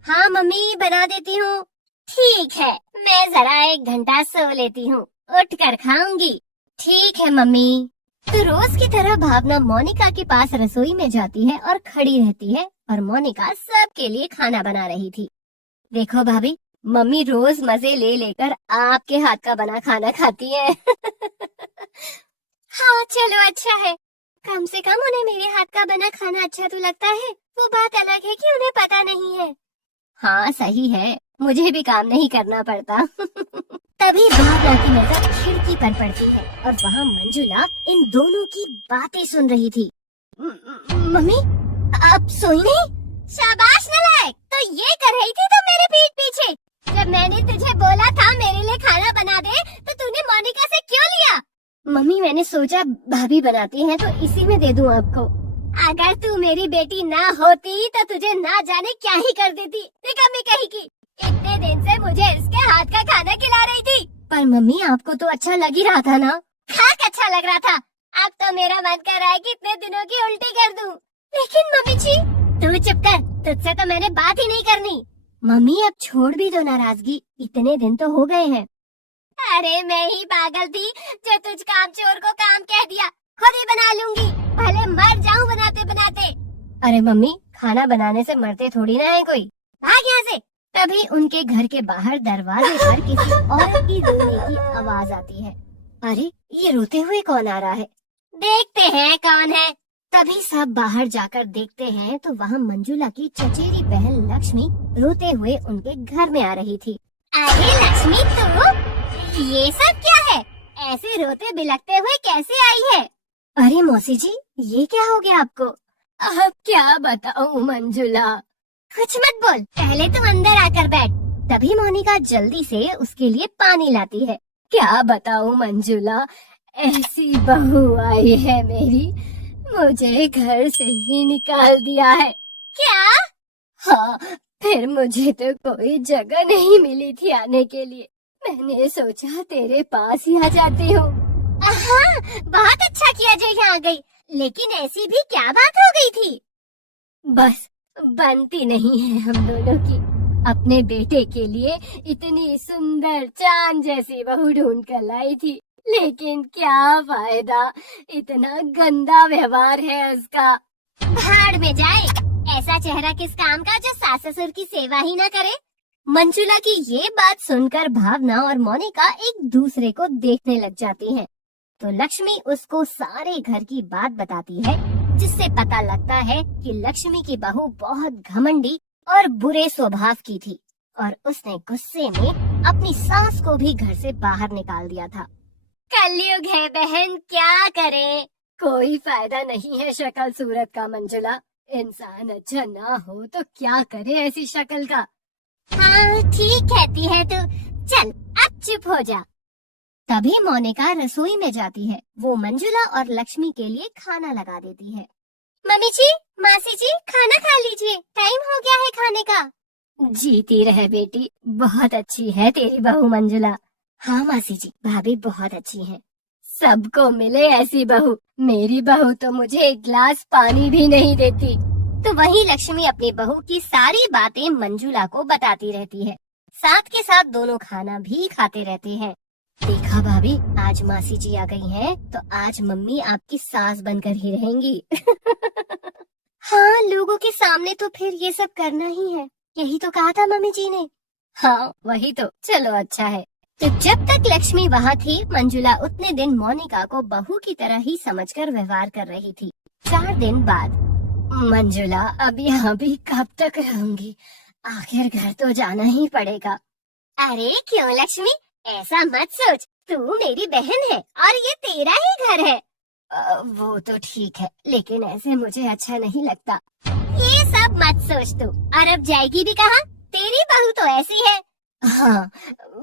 हाँ मम्मी, बना देती हूँ। ठीक है, मैं जरा 1 घंटा सो लेती हूँ, उठ कर खाऊंगी। ठीक है मम्मी। तो रोज की तरह भावना मोनिका के पास रसोई में जाती है और खड़ी रहती है और मोनिका सबके लिए खाना बना रही थी। देखो भाभी, मम्मी रोज मजे ले लेकर आपके हाथ का बना खाना खाती है। हाँ चलो, अच्छा है, कम से कम उन्हें मेरे हाथ का बना खाना अच्छा तो लगता है। वो बात अलग है कि उन्हें पता नहीं है। हाँ सही है, मुझे भी काम नहीं करना पड़ता। तभी भावना की नजर खिड़की पर पड़ती है और वहाँ मंजुला इन दोनों की बातें सुन रही थी। मम्मी, आप सोई नहीं? शाबाश नालायक, तो ये कर रही थी तो मेरे पीठ पीछे। जब मैंने तुझे बोला था मेरे लिए खाना बना दे, तो तूने मोनिका से क्यों लिया? मम्मी, मैंने सोचा भाभी बनाती हैं तो इसी में दे दूं आपको। अगर तू मेरी बेटी ना होती तो तुझे ना जाने क्या ही कर देती, निकम्मी कहीं की। इतने दिन से मुझे इसके हाथ का खाना खिला रही थी। पर मम्मी, आपको तो अच्छा लग ही रहा था ना? खाक अच्छा लग रहा था। अब तो मेरा मन कर रहा है कि इतने दिनों की उल्टी कर दूं। लेकिन मम्मी जी, तू चुप कर, तुझसे तो मैंने बात ही नहीं करनी। मम्मी, अब छोड़ भी दो नाराजगी, इतने दिन तो हो गए हैं। अरे मैं ही पागल थी जो तुझ काम चोर को काम कह दिया। खुद ही बना लूंगी, भले मर जाऊं बनाते बनाते। अरे मम्मी, खाना बनाने से मरते थोड़ी ना है कोई। भाग यहाँ से। तभी उनके घर के बाहर दरवाजे पर किसी औरत की रोने की आवाज आती है। अरे, ये रोते हुए कौन आ रहा है? देखते हैं कौन है। तभी सब बाहर जाकर देखते हैं तो वहाँ मंजुला की चचेरी बहन लक्ष्मी रोते हुए उनके घर में आ रही थी। अरे लक्ष्मी, तू ये सब क्या है? ऐसे रोते बिलखते हुए कैसे आई है? अरे मौसी जी, ये क्या हो गया आपको? अब क्या बताऊं मंजुला। कुछ मत बोल, पहले तुम अंदर आकर बैठ। तभी मोनिका जल्दी से उसके लिए पानी लाती है। क्या बताऊं मंजुला, ऐसी बहू आई है मेरी, मुझे घर से ही निकाल दिया है। क्या? हाँ, फिर मुझे तो कोई जगह नहीं मिली थी आने के लिए। मैंने सोचा तेरे पास ही आ जाती हूँ। हाँ, बहुत अच्छा किया जो यहाँ आ गई। लेकिन ऐसी भी क्या बात हो गई थी? बस बनती नहीं है हम दोनों की। अपने बेटे के लिए इतनी सुंदर चांद जैसी बहू ढूंढ कर लाई थी, लेकिन क्या फायदा, इतना गंदा व्यवहार है उसका। भाड़ में जाए, ऐसा चेहरा किस काम का जो सास ससुर की सेवा ही न करे। मंजुला की ये बात सुनकर भावना और मोनिका एक दूसरे को देखने लग जाती हैं। तो लक्ष्मी उसको सारे घर की बात बताती है, जिससे पता लगता है कि लक्ष्मी की बहू बहुत घमंडी और बुरे स्वभाव की थी और उसने गुस्से में अपनी सास को भी घर से बाहर निकाल दिया था। कलयुग है बहन, क्या करें, कोई फायदा नहीं है शक्ल सूरत का मंजुला। इंसान अच्छा ना हो तो क्या करे ऐसी शक्ल का। हाँ ठीक कहती है तू, चल अब चुप हो जा। तभी मोनिका रसोई में जाती है। वो मंजुला और लक्ष्मी के लिए खाना लगा देती है। मम्मी जी, मासी जी, खाना खा लीजिए, टाइम हो गया है खाने का। जीती रहे बेटी, बहुत अच्छी है तेरी बहू मंजुला। हाँ मासी जी, भाभी बहुत अच्छी है। सबको मिले ऐसी बहू, मेरी बहू तो मुझे एक गिलास पानी भी नहीं देती। तो वही लक्ष्मी अपनी बहू की सारी बातें मंजुला को बताती रहती है। साथ के साथ दोनों खाना भी खाते रहते हैं। देखा भाभी, आज मासी जी आ गई हैं, तो आज मम्मी आपकी सास बनकर ही रहेंगी। हाँ, लोगों के सामने तो फिर ये सब करना ही है, यही तो कहा था मम्मी जी ने। हाँ वही तो, चलो अच्छा है। तो जब तक लक्ष्मी वहाँ थी, मंजुला उतने दिन मोनिका को बहू की तरह ही समझकर व्यवहार कर रही थी। 4 दिन बाद, मंजुला अब यहाँ भी कब तक रहूंगी, आखिर घर तो जाना ही पड़ेगा। अरे क्यों लक्ष्मी, ऐसा मत सोच, तू मेरी बहन है और ये तेरा ही घर है। वो तो ठीक है, लेकिन ऐसे मुझे अच्छा नहीं लगता। ये सब मत सोच तू, और अब जाएगी भी कहाँ, तेरी बहू तो ऐसी है। हाँ,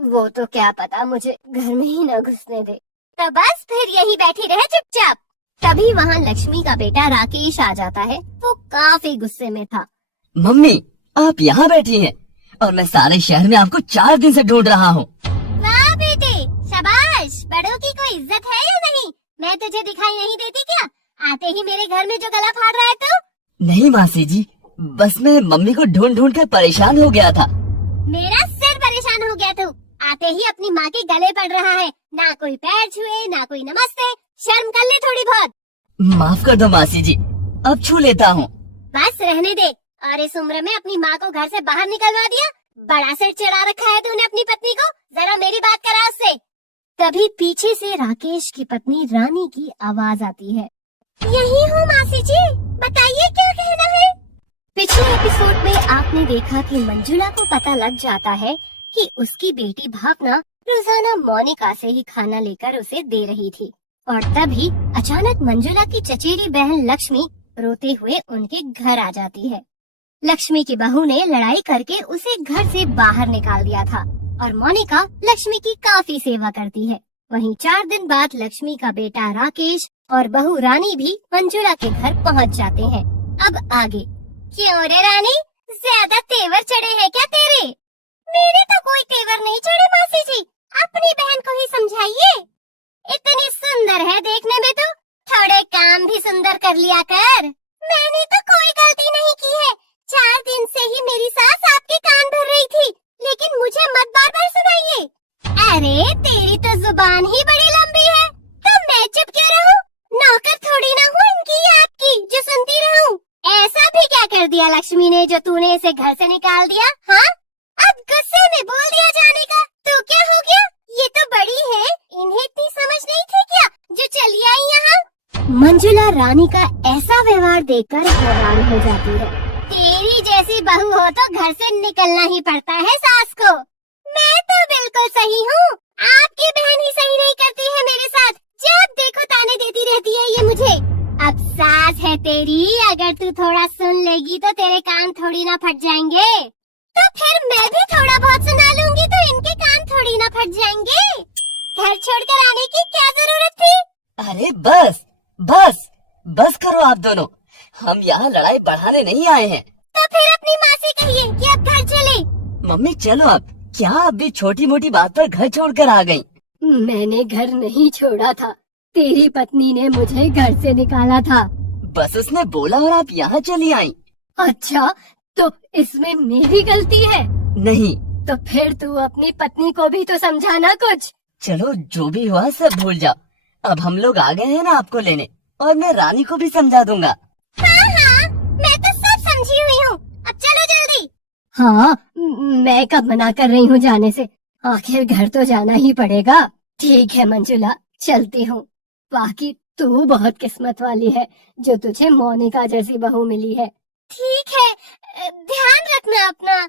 वो तो क्या पता मुझे घर में ही न घुसने दे। तो बस फिर यही बैठी रहे चुपचाप। तभी वहाँ लक्ष्मी का बेटा राकेश आ जाता है। वो काफी गुस्से में था। मम्मी, आप यहाँ बैठी हैं और मैं सारे शहर में आपको 4 दिन से ढूंढ रहा हूँ। वाह बेटे, शाबाश। बड़ों की कोई इज्जत है या नहीं? मैं तुझे दिखाई नहीं देती क्या? आते ही मेरे घर में जो गला फाड़ रहा है तू? नहीं मासी जी, बस मैं मम्मी को ढूंढ ढूंढ कर परेशान हो गया था। मेरा सिर परेशान हो गया तू। आते ही अपनी माँ के गले पड़ रहा है, ना कोई पैर छुए, ना कोई नमस्ते। शर्म कर ले थोड़ी बहुत। माफ कर दो मासी जी, अब छू लेता हूँ। बस रहने दे। और इस उम्र में अपनी माँ को घर से बाहर निकलवा दिया। बड़ा सिर चढ़ा रखा है तूने अपनी पत्नी को, जरा मेरी बात करा उससे। तभी पीछे से राकेश की पत्नी रानी की आवाज आती है। यही हूँ मासी जी, बताइए क्या कहना है। पिछले एपिसोड में आपने देखा कि मंजुला को पता लग जाता है कि उसकी बेटी भावना रोजाना मोनिका से ही खाना लेकर उसे दे रही थी, और तभी अचानक मंजुला की चचेरी बहन लक्ष्मी रोते हुए उनके घर आ जाती है। लक्ष्मी की बहू ने लड़ाई करके उसे घर से बाहर निकाल दिया था, और मोनिका लक्ष्मी की काफी सेवा करती है। वहीं 4 दिन बाद लक्ष्मी का बेटा राकेश और बहू रानी भी मंजुला के घर पहुंच जाते हैं। अब आगे। क्यों रे रानी, ज्यादा तेवर चढ़े हैं क्या तेरे? मेरे तो कोई तेवर नहीं चढ़े मासी जी, अपनी बहन को ही समझाइए। इतनी सुंदर है देखने में तो, थोड़े काम भी सुंदर कर लिया कर। मैंने तो कोई गलती नहीं की है। 4 दिन से ही मेरी सास आपके कान भर रही थी, लेकिन मुझे मत बार बार सुनाइए। अरे तेरी तो जुबान ही बड़ी लंबी है, तो मैं चुप क्यों रहूं? नौकर थोड़ी ना हूँ इनकी या आपकी जो सुनती रहूं। ऐसा भी क्या कर दिया लक्ष्मी ने जो तूने इसे घर से निकाल दिया? हाँ, अब गुस्से में बोल दिया जाने का, तो क्या हो गया? ये तो बड़ी है, इन्हें इतनी समझ नहीं थी क्या जो चली आई यहाँ? मंजुला रानी का ऐसा व्यवहार देखकर हैरान हो जाती है। तेरी जैसी बहू हो तो घर से निकलना ही पड़ता है सास को। मैं तो बिल्कुल सही हूँ, आपकी बहन ही सही नहीं करती है मेरे साथ। जब देखो ताने देती रहती है ये मुझे। अब सास है तेरी, अगर तू थोड़ा सुन लेगी तो तेरे कान थोड़ी ना फट जाएंगे। तो फिर मैं भी थोड़ा बहुत सुना लूंगी तो इनके कान थोड़ी ना फट जाएंगे। घर छोड़कर आने की क्या जरूरत थी? अरे बस बस बस करो आप दोनों, हम यहाँ लड़ाई बढ़ाने नहीं आए हैं। तो फिर अपनी माँ से कहिए कि अब घर चले। मम्मी चलो अब, क्या आप भी छोटी मोटी बात पर घर छोड़कर आ गयी? मैंने घर नहीं छोड़ा था, तेरी पत्नी ने मुझे घर से निकाला था। बस उसने बोला और आप यहाँ चली आई। अच्छा, तो इसमें मेरी गलती है? नहीं। तो फिर तू अपनी पत्नी को भी तो समझाना कुछ। चलो जो भी हुआ सब भूल जाओ, अब हम लोग आ गए हैं ना आपको लेने, और मैं रानी को भी समझा दूंगा। हाँ हाँ, मैं तो सब समझी हुई हूँ, अब चलो जल्दी। हाँ, मैं कब मना कर रही हूँ जाने से, आखिर घर तो जाना ही पड़ेगा। ठीक है मंजुला, चलती हूँ। बाकी तू बहुत किस्मत वाली है जो तुझे मोनिका जैसी बहू मिली है। ठीक है, ध्यान रखना अपना।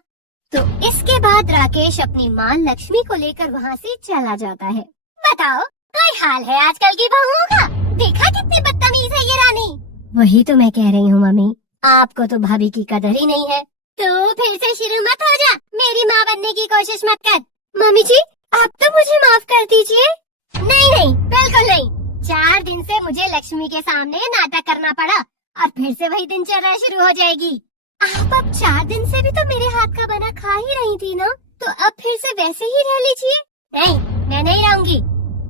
तो इसके बाद राकेश अपनी माँ लक्ष्मी को लेकर वहाँ से चला जाता है। बताओ, कोई हाल है आजकल की बहुओं का? देखा कितनी बदतमीज है ये रानी। वही तो मैं कह रही हूँ मम्मी, आपको तो भाभी की कदर ही नहीं है। तो फिर से शुरू मत हो जा, मेरी माँ बनने की कोशिश मत कर। मम्मी जी, आप तो मुझे माफ कर दीजिए। नहीं नहीं, बिल्कुल नहीं। 4 दिन से मुझे लक्ष्मी के सामने नाटक करना पड़ा, और फिर से वही दिनचर्या शुरू हो जाएगी। आप अब 4 दिन से भी तो मेरे हाथ का बना खा ही रही थी ना, तो अब फिर से वैसे ही रह लीजिए। नहीं, मैं नहीं रहूंगी।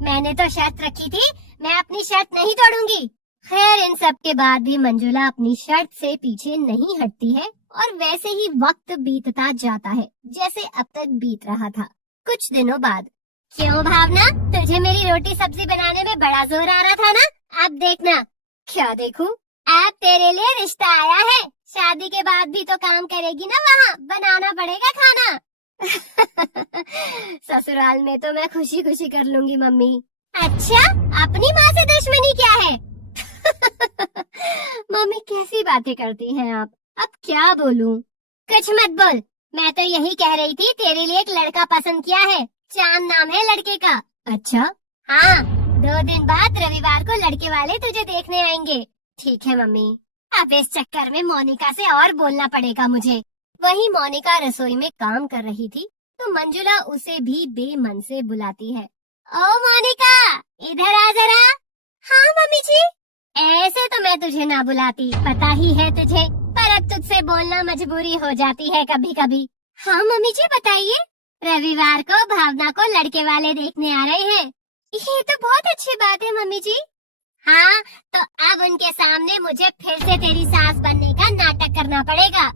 मैंने तो शर्त रखी थी, मैं अपनी शर्त नहीं तोड़ूंगी। खैर इन सब के बाद भी मंजुला अपनी शर्त से पीछे नहीं हटती है और वैसे ही वक्त बीतता जाता है जैसे अब तक बीत रहा था। कुछ दिनों बाद, क्यों भावना, तुझे मेरी रोटी सब्जी बनाने में बड़ा जोर आ रहा था ना? अब देखना। क्या देखूं? अब तेरे लिए रिश्ता आया है। शादी के बाद भी तो काम करेगी ना, वहाँ बनाना पड़ेगा खाना। ससुराल में तो मैं खुशी खुशी कर लूंगी मम्मी। अच्छा, अपनी माँ से दुश्मनी क्या है? मम्मी कैसी बातें करती हैं आप? अब क्या बोलूं? कुछ मत बोल, मैं तो यही कह रही थी तेरे लिए एक लड़का पसंद किया है। चांद नाम है लड़के का। अच्छा? हाँ, 2 दिन बाद रविवार को लड़के वाले तुझे देखने आएंगे। ठीक है मम्मी। अब इस चक्कर में मोनिका से और बोलना पड़ेगा मुझे। वहीं मोनिका रसोई में काम कर रही थी तो मंजुला उसे भी बेमन से बुलाती है। ओ मोनिका, इधर आ जरा। हाँ मम्मी जी। ऐसे तो मैं तुझे ना बुलाती, पता ही है तुझे, पर अब तुझसे बोलना मजबूरी हो जाती है कभी कभी। हाँ मम्मी जी बताइए। रविवार को भावना को लड़के वाले देखने आ रहे हैं। ये तो बहुत अच्छी बात है मम्मी जी। हाँ, तो अब उनके सामने मुझे फिर से तेरी सास बनने का नाटक करना पड़ेगा।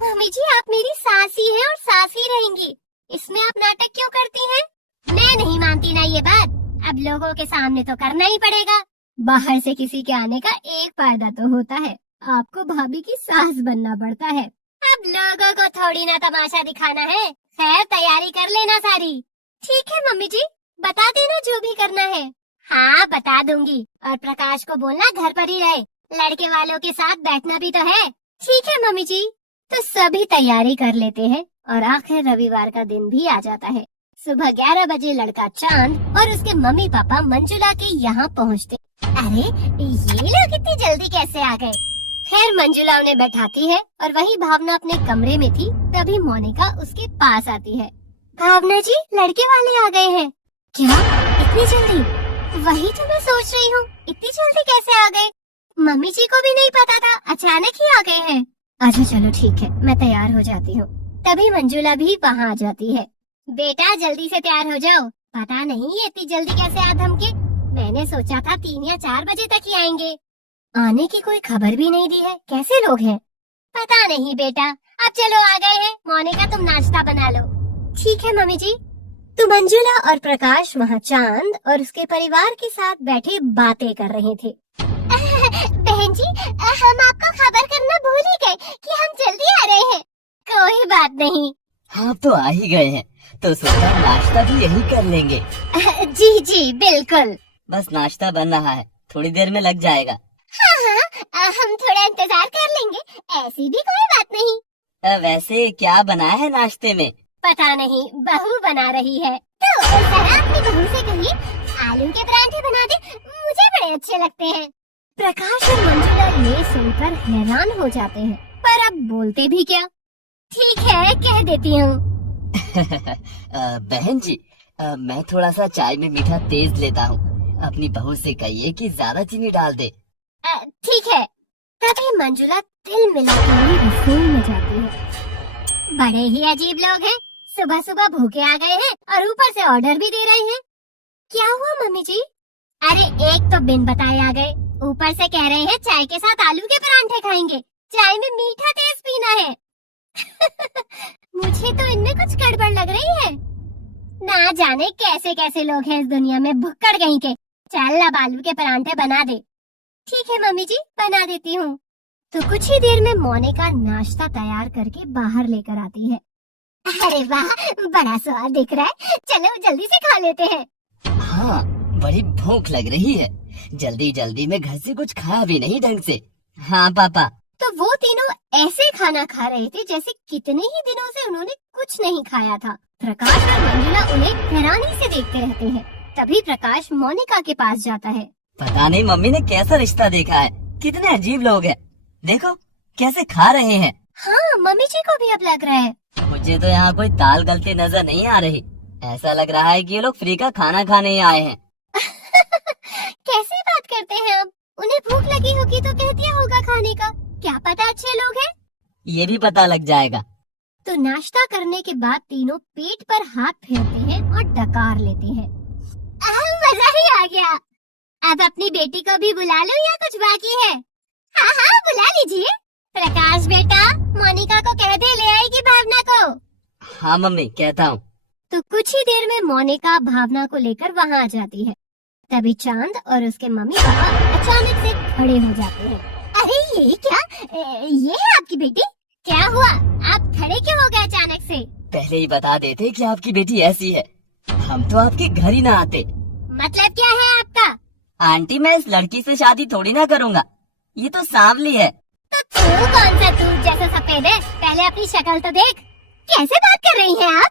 मम्मी जी, आप मेरी सास ही हैं और सास ही रहेंगी, इसमें आप नाटक क्यों करती हैं? मैं नहीं मानती ना ये बात। अब लोगों के सामने तो करना ही पड़ेगा। बाहर से किसी के आने का एक फायदा तो होता है, आपको भाभी की सास बनना पड़ता है। अब लोगों को थोड़ी ना तमाशा दिखाना है। खैर, तैयारी कर लेना सारी। ठीक है मम्मी जी, बता देना जो भी करना है। हाँ, बता दूंगी। और प्रकाश को बोलना घर पर ही रहे, लड़के वालों के साथ बैठना भी तो है। ठीक है मम्मी जी। तो सभी तैयारी कर लेते हैं और आखिर रविवार का दिन भी आ जाता है। सुबह 11 बजे लड़का चांद और उसके मम्मी पापा मंजुला के यहाँ पहुँचते। अरे, ये लोग इतनी जल्दी कैसे आ गए? खैर, मंजुला उन्हें बैठाती है और वहीं भावना अपने कमरे में थी, तभी मोनिका उसके पास आती है। भावना जी, लड़के वाले आ गए हैं। क्या? इतनी जल्दी? वही तो मैं सोच रही हूँ, इतनी जल्दी कैसे आ गए? मम्मी जी को भी नहीं पता था, अचानक ही आ गए हैं। अच्छा चलो ठीक है, मैं तैयार हो जाती हूँ। तभी मंजुला भी वहाँ आ जाती है। बेटा जल्दी से तैयार हो जाओ। पता नहीं ये इतनी जल्दी कैसे आ धमके। मैंने सोचा था 3 या 4 बजे तक ही आएंगे। आने की कोई खबर भी नहीं दी है। कैसे लोग हैं? पता नहीं बेटा, अब चलो आ गए हैं। मोनिका तुम नाश्ता बना लो। ठीक है मम्मी जी। तो मंजुला और प्रकाश वहाँ चांद और उसके परिवार के साथ बैठे बातें कर रहे थे। बहन जी, हम आपको खबर करना भूल ही गए कि हम जल्दी आ रहे हैं। कोई बात नहीं। हाँ, तो आ ही गए हैं तो सोचा नाश्ता भी यही कर लेंगे। जी जी बिल्कुल। बस नाश्ता बन रहा है, थोड़ी देर में लग जाएगा। हाँ, हम थोड़ा इंतजार कर लेंगे, ऐसी भी कोई बात नहीं। वैसे क्या बनाया है नाश्ते में? पता नहीं, बहू बना रही है। तो जरा अपनी बहू से कहिए आलू के परांठे बना दे, मुझे बड़े अच्छे लगते हैं। प्रकाश और मंजुला ये सुनकर हैरान हो जाते हैं, पर अब बोलते भी क्या। ठीक है, कह देती हूँ। बहन जी, मैं थोड़ा सा चाय में मीठा तेज लेता हूँ, अपनी बहू से कहिए कि ज्यादा चीनी डाल दे। ठीक है। तभी मंजुला तिल मिलाते हुए रसोई में जाती है। बड़े ही अजीब लोग हैं, सुबह सुबह भूखे आ गए हैं और ऊपर से ऑर्डर भी दे रहे हैं। क्या हुआ मम्मी जी? अरे एक तो बिन बताए आ गए, ऊपर से कह रहे हैं चाय के साथ आलू के परांठे खाएंगे, चाय में मीठा तेज पीना है। मुझे तो इनमें कुछ गड़बड़ लग रही है। ना जाने कैसे कैसे लोग हैं इस दुनिया में, भुक्कड़ कहीं के। चल अब आलू के परांठे बना दे। ठीक है मम्मी जी, बना देती हूँ। तो कुछ ही देर में मोनिका नाश्ता तैयार करके बाहर लेकर आती है। अरे वाह, बड़ा स्वाद दिख रहा है, चलो जल्दी से खा लेते हैं। हाँ, बड़ी भूख लग रही है, जल्दी जल्दी में घर से कुछ खाया भी नहीं ढंग से। हाँ पापा। तो वो तीनों ऐसे खाना खा रहे थे जैसे कितने ही दिनों से उन्होंने कुछ नहीं खाया था। प्रकाश और मंजुला उन्हें हैरानी से देखते रहते हैं। तभी प्रकाश मोनिका के पास जाता है। पता नहीं मम्मी ने कैसा रिश्ता देखा है, कितने अजीब लोग हैं, देखो कैसे खा रहे हैं। हाँ, मम्मी जी को भी अब लग रहा है। मुझे तो यहाँ कोई ताल गलती नजर नहीं आ रही, ऐसा लग रहा है कि ये लोग फ्री का खाना खाने ही आए हैं। कैसी बात करते हैं आप? उन्हें भूख लगी होगी तो कह दिया होगा खाने का, क्या पता अच्छे लोग हैं। ये भी पता लग जाएगा। तो नाश्ता करने के बाद तीनों पेट पर हाथ फेरते हैं और डकार लेते हैं। मजा ही आ गया। अब अपनी बेटी को भी बुला लो या कुछ बाकी है? हाँ हाँ, बुला लीजिए। प्रकाश बेटा, मोनिका को कह दे ले आएगी भावना को। हाँ मम्मी, कहता हूँ। तो कुछ ही देर में मोनिका भावना को लेकर वहाँ आ जाती है। तभी चांद और उसके मम्मी पापा अचानक से खड़े हो जाते हैं। अरे ये क्या, ये है आपकी बेटी? क्या हुआ, आप खड़े क्यों हो गए अचानक से? पहले ही बता देते कि आपकी बेटी ऐसी है, हम तो आपके घर ही ना आते। मतलब क्या है आपका? आंटी, मैं इस लड़की से शादी थोड़ी ना करूँगा, ये तो सांवली है। तो तू कौन सा तू जैसा सफेद है? पहले अपनी शक्ल तो देख। कैसे बात कर रही हैं आप?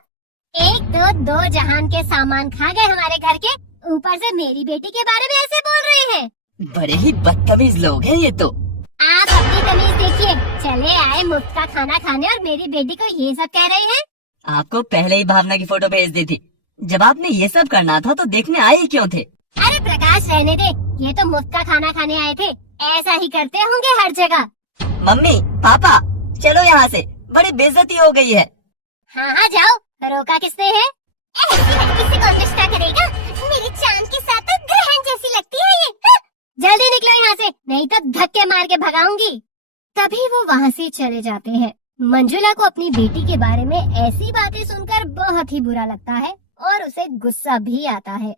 एक तो दो जहान के सामान खा गए हमारे घर के, ऊपर से मेरी बेटी के बारे में ऐसे बोल रहे हैं। बड़े ही बदतमीज लोग हैं ये तो। आप अपनी तमीज देखिए, चले आए मुफ्त का खाना खाने और मेरी बेटी को ये सब कह रहे हैं। आपको पहले ही भावना की फोटो भेज दी थी, जब आपने ये सब करना था तो देखने आए ही क्यों थे? अरे प्रकाश रहने दे, ये तो मुफ्त का खाना खाने आए थे, ऐसा ही करते होंगे हर जगह। मम्मी पापा, चलो यहाँ से, बड़ी बेइज्जती हो गई है। हाँ जाओ, रोका किसने है? ऐसी लड़की से कौन रिश्ता करेगा? मेरी चांद के साथ तो ग्रहण जैसी लगती है ये। हाँ? जल्दी निकलो यहाँ से, नहीं तो धक्के मार के भगाऊंगी। तभी वो वहाँ से चले जाते हैं। मंजुला को अपनी बेटी के बारे में ऐसी बातें सुनकर बहुत ही बुरा लगता है और उसे गुस्सा भी आता है।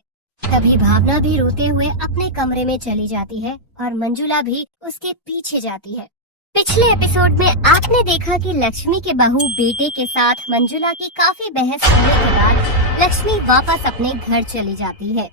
तभी भावना भी रोते हुए अपने कमरे में चली जाती है और मंजुला भी उसके पीछे जाती है। पिछले एपिसोड में आपने देखा कि लक्ष्मी के बहू बेटे के साथ मंजुला की काफी बहस होने के बाद लक्ष्मी वापस अपने घर चली जाती है।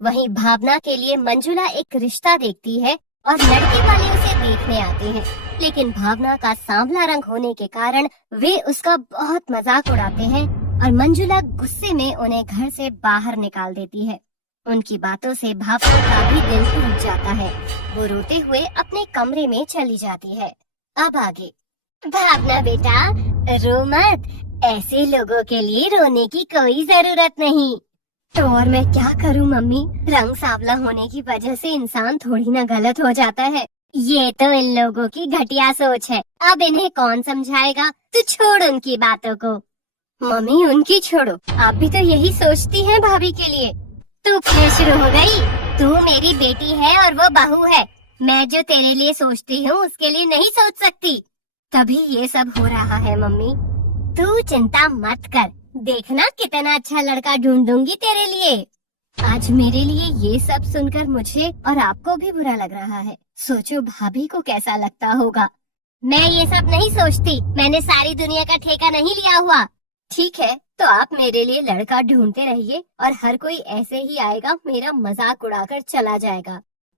वहीं भावना के लिए मंजुला एक रिश्ता देखती है और लड़के वाले उसे देखने आते हैं, लेकिन भावना का सांवला रंग होने के कारण वे उसका बहुत मजाक उड़ाते हैं और मंजुला गुस्से में उन्हें घर से बाहर निकाल देती है। उनकी बातों से भावना का भी दिल टूट जाता है। वो रोते हुए अपने कमरे में चली जाती है। अब आगे। भावना बेटा, रो मत, ऐसे लोगों के लिए रोने की कोई जरूरत नहीं। तो और मैं क्या करूं मम्मी, रंग सांवला होने की वजह से इंसान थोड़ी ना गलत हो जाता है। ये तो इन लोगों की घटिया सोच है, अब इन्हें कौन समझाएगा? तू छोड़ उनकी बातों को। मम्मी उनकी छोड़ो, आप भी तो यही सोचती हैं भाभी के लिए। तू फिर शुरू हो गई। तू मेरी बेटी है और वो बहू है, मैं जो तेरे लिए सोचती हूँ उसके लिए नहीं सोच सकती, तभी ये सब हो रहा है मम्मी। तू चिंता मत कर, देखना कितना अच्छा लड़का ढूंढूंगी तेरे लिए। आज मेरे लिए ये सब सुनकर मुझे और आपको भी बुरा लग रहा है, सोचो भाभी को कैसा लगता होगा। मैं ये सब नहीं सोचती, मैंने सारी दुनिया का ठेका नहीं लिया हुआ। ठीक है, तो आप मेरे लिए लड़का ढूंढते रहिए और हर कोई ऐसे ही आएगा, मेरा मजाक उड़ाकर चला जाएगा।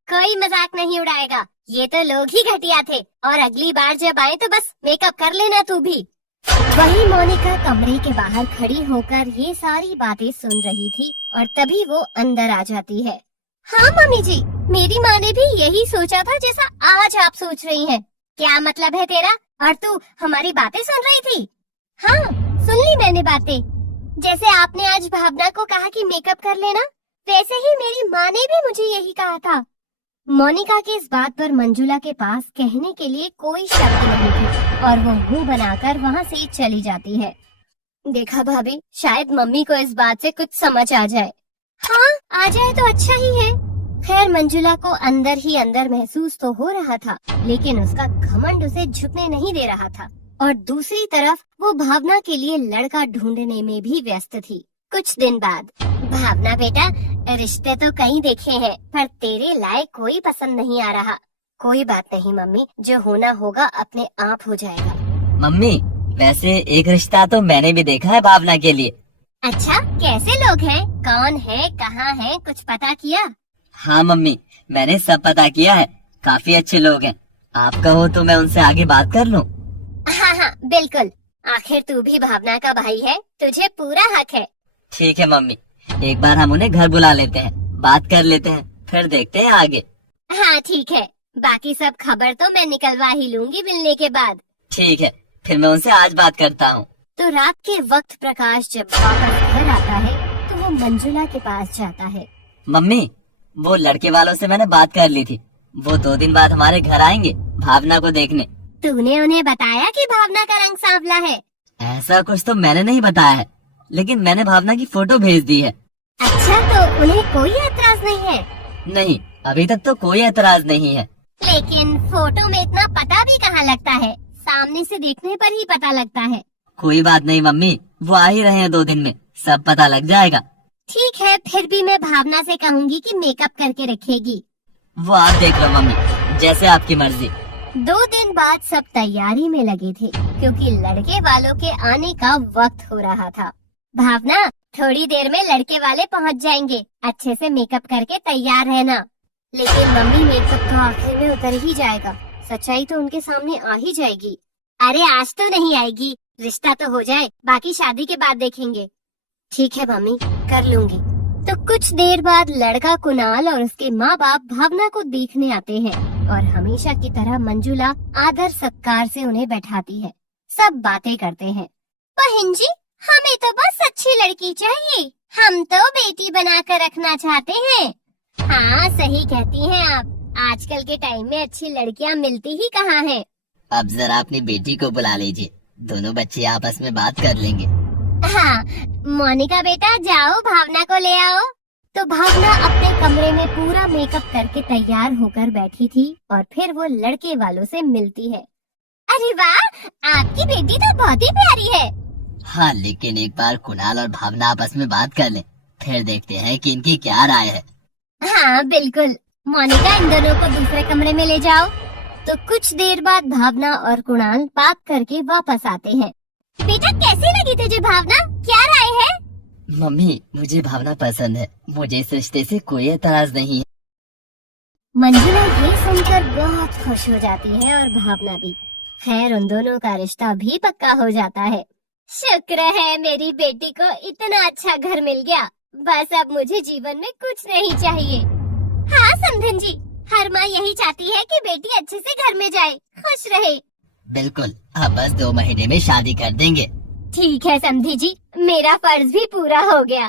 कोई मजाक नहीं उड़ाएगा, ये तो लोग ही घटिया थे, और अगली बार जब आए तो बस मेकअप कर लेना तू भी। वही मोनिका कमरे के बाहर खड़ी होकर ये सारी बातें सुन रही थी और तभी वो अंदर आ जाती है। हाँ मम्मी जी, मेरी माँ ने भी यही सोचा था जैसा आज आप सोच रही हैं। क्या मतलब है तेरा? और तू हमारी बातें सुन रही थी? हाँ सुन ली मैंने बातें। जैसे आपने आज भावना को कहा कि मेकअप कर लेना, वैसे ही मेरी माँ ने भी मुझे यही कहा था। मोनिका की इस बात पर मंजुला के पास कहने के लिए कोई शब्द नहीं थे और वो मुंह बनाकर वहाँ से चली जाती है। देखा भाभी, शायद मम्मी को इस बात से कुछ समझ आ जाए। हाँ आ जाए तो अच्छा ही है। खैर मंजुला को अंदर ही अंदर महसूस तो हो रहा था, लेकिन उसका घमंड उसे झुकने नहीं दे रहा था और दूसरी तरफ वो भावना के लिए लड़का ढूंढने में भी व्यस्त थी। कुछ दिन बाद। भावना बेटा, रिश्ते तो कई देखे हैं पर तेरे लायक कोई पसंद नहीं आ रहा। कोई बात नहीं मम्मी, जो होना होगा अपने आप हो जाएगा। मम्मी वैसे एक रिश्ता तो मैंने भी देखा है भावना के लिए। अच्छा, कैसे लोग हैं, कौन है, कहाँ है, कुछ पता किया? हाँ मम्मी, मैंने सब पता किया है, काफी अच्छे लोग हैं। आप कहो तो मैं उनसे आगे बात कर लूँ? हाँ बिल्कुल, आखिर तू भी भावना का भाई है, तुझे पूरा हक है। ठीक है मम्मी, एक बार हम उन्हें घर बुला लेते हैं, बात कर लेते हैं, फिर देखते हैं आगे। हाँ ठीक है, बाकी सब खबर तो मैं निकलवा ही लूंगी मिलने के बाद। ठीक है, फिर मैं उनसे आज बात करता हूँ। तो रात के वक्त प्रकाश जब वापस घर आता है तो वो मंजुला के पास जाता है। मम्मी, वो लड़के वालों से मैंने बात कर ली थी, वो 2 दिन बाद हमारे घर आएंगे भावना को देखने। तूने उन्हें बताया कि भावना का रंग सांवला है? ऐसा कुछ तो मैंने नहीं बताया है, लेकिन मैंने भावना की फोटो भेज दी है। अच्छा, तो उन्हें कोई एतराज नहीं है? नहीं, अभी तक तो कोई एतराज नहीं है। लेकिन फोटो में इतना पता भी कहाँ लगता है, सामने से देखने पर ही पता लगता है। कोई बात नहीं मम्मी, वो आ ही रहे हैं 2 दिन में, सब पता लग जाएगा। ठीक है, फिर भी मैं भावना से कहूँगी कि मेकअप करके रखेगी। वो आप देख लो मम्मी, जैसे आपकी मर्जी। 2 दिन बाद सब तैयारी में लगे थे क्योंकि लड़के वालों के आने का वक्त हो रहा था। भावना, थोड़ी देर में लड़के वाले पहुंच जाएंगे, अच्छे से मेकअप करके तैयार रहना। लेकिन मम्मी, मेकअप तो आखिर में उतर ही जाएगा, सच्चाई तो उनके सामने आ ही जाएगी। अरे आज तो नहीं आएगी, रिश्ता तो हो जाए, बाकी शादी के बाद देखेंगे। ठीक है मम्मी, कर लूंगी। तो कुछ देर बाद लड़का कुणाल और उसके माँ बाप भावना को देखने आते हैं और हमेशा की तरह मंजुला आदर सत्कार से उन्हें बैठाती है। सब बातें करते हैं। बहन जी, हमें तो बस अच्छी लड़की चाहिए, हम तो बेटी बनाकर रखना चाहते हैं। हाँ, सही कहती हैं आप, आजकल के टाइम में अच्छी लड़कियाँ मिलती ही कहाँ हैं। अब जरा अपनी बेटी को बुला लीजिए, दोनों बच्चे आपस में बात कर लेंगे। हाँ, मोनिका बेटा जाओ, भावना को ले आओ। तो भावना अपने कमरे में पूरा मेकअप करके तैयार होकर बैठी थी और फिर वो लड़के वालों से मिलती है। अरे वाह, आपकी बेटी तो बहुत ही प्यारी है। हाँ, लेकिन एक बार कुणाल और भावना आपस में बात कर लें, फिर देखते हैं कि इनकी क्या राय है। हाँ बिल्कुल, मोनिका इन दोनों को दूसरे कमरे में ले जाओ। तो कुछ देर बाद भावना और कुणाल बात करके वापस आते हैं। बेटा कैसी लगी तुझे भावना, क्या राय है? मम्मी, मुझे भावना पसंद है, मुझे इस रिश्ते से कोई एतराज नहीं है। मंजुला ये सुनकर बहुत खुश हो जाती है और भावना भी। खैर, उन दोनों का रिश्ता भी पक्का हो जाता है। शुक्र है मेरी बेटी को इतना अच्छा घर मिल गया, बस अब मुझे जीवन में कुछ नहीं चाहिए। हाँ समधन जी, हर माँ यही चाहती है कि बेटी अच्छे से घर में जाए, खुश रहे। बिल्कुल, अब बस 2 महीने में शादी कर देंगे। ठीक है समधी जी, मेरा फर्ज भी पूरा हो गया।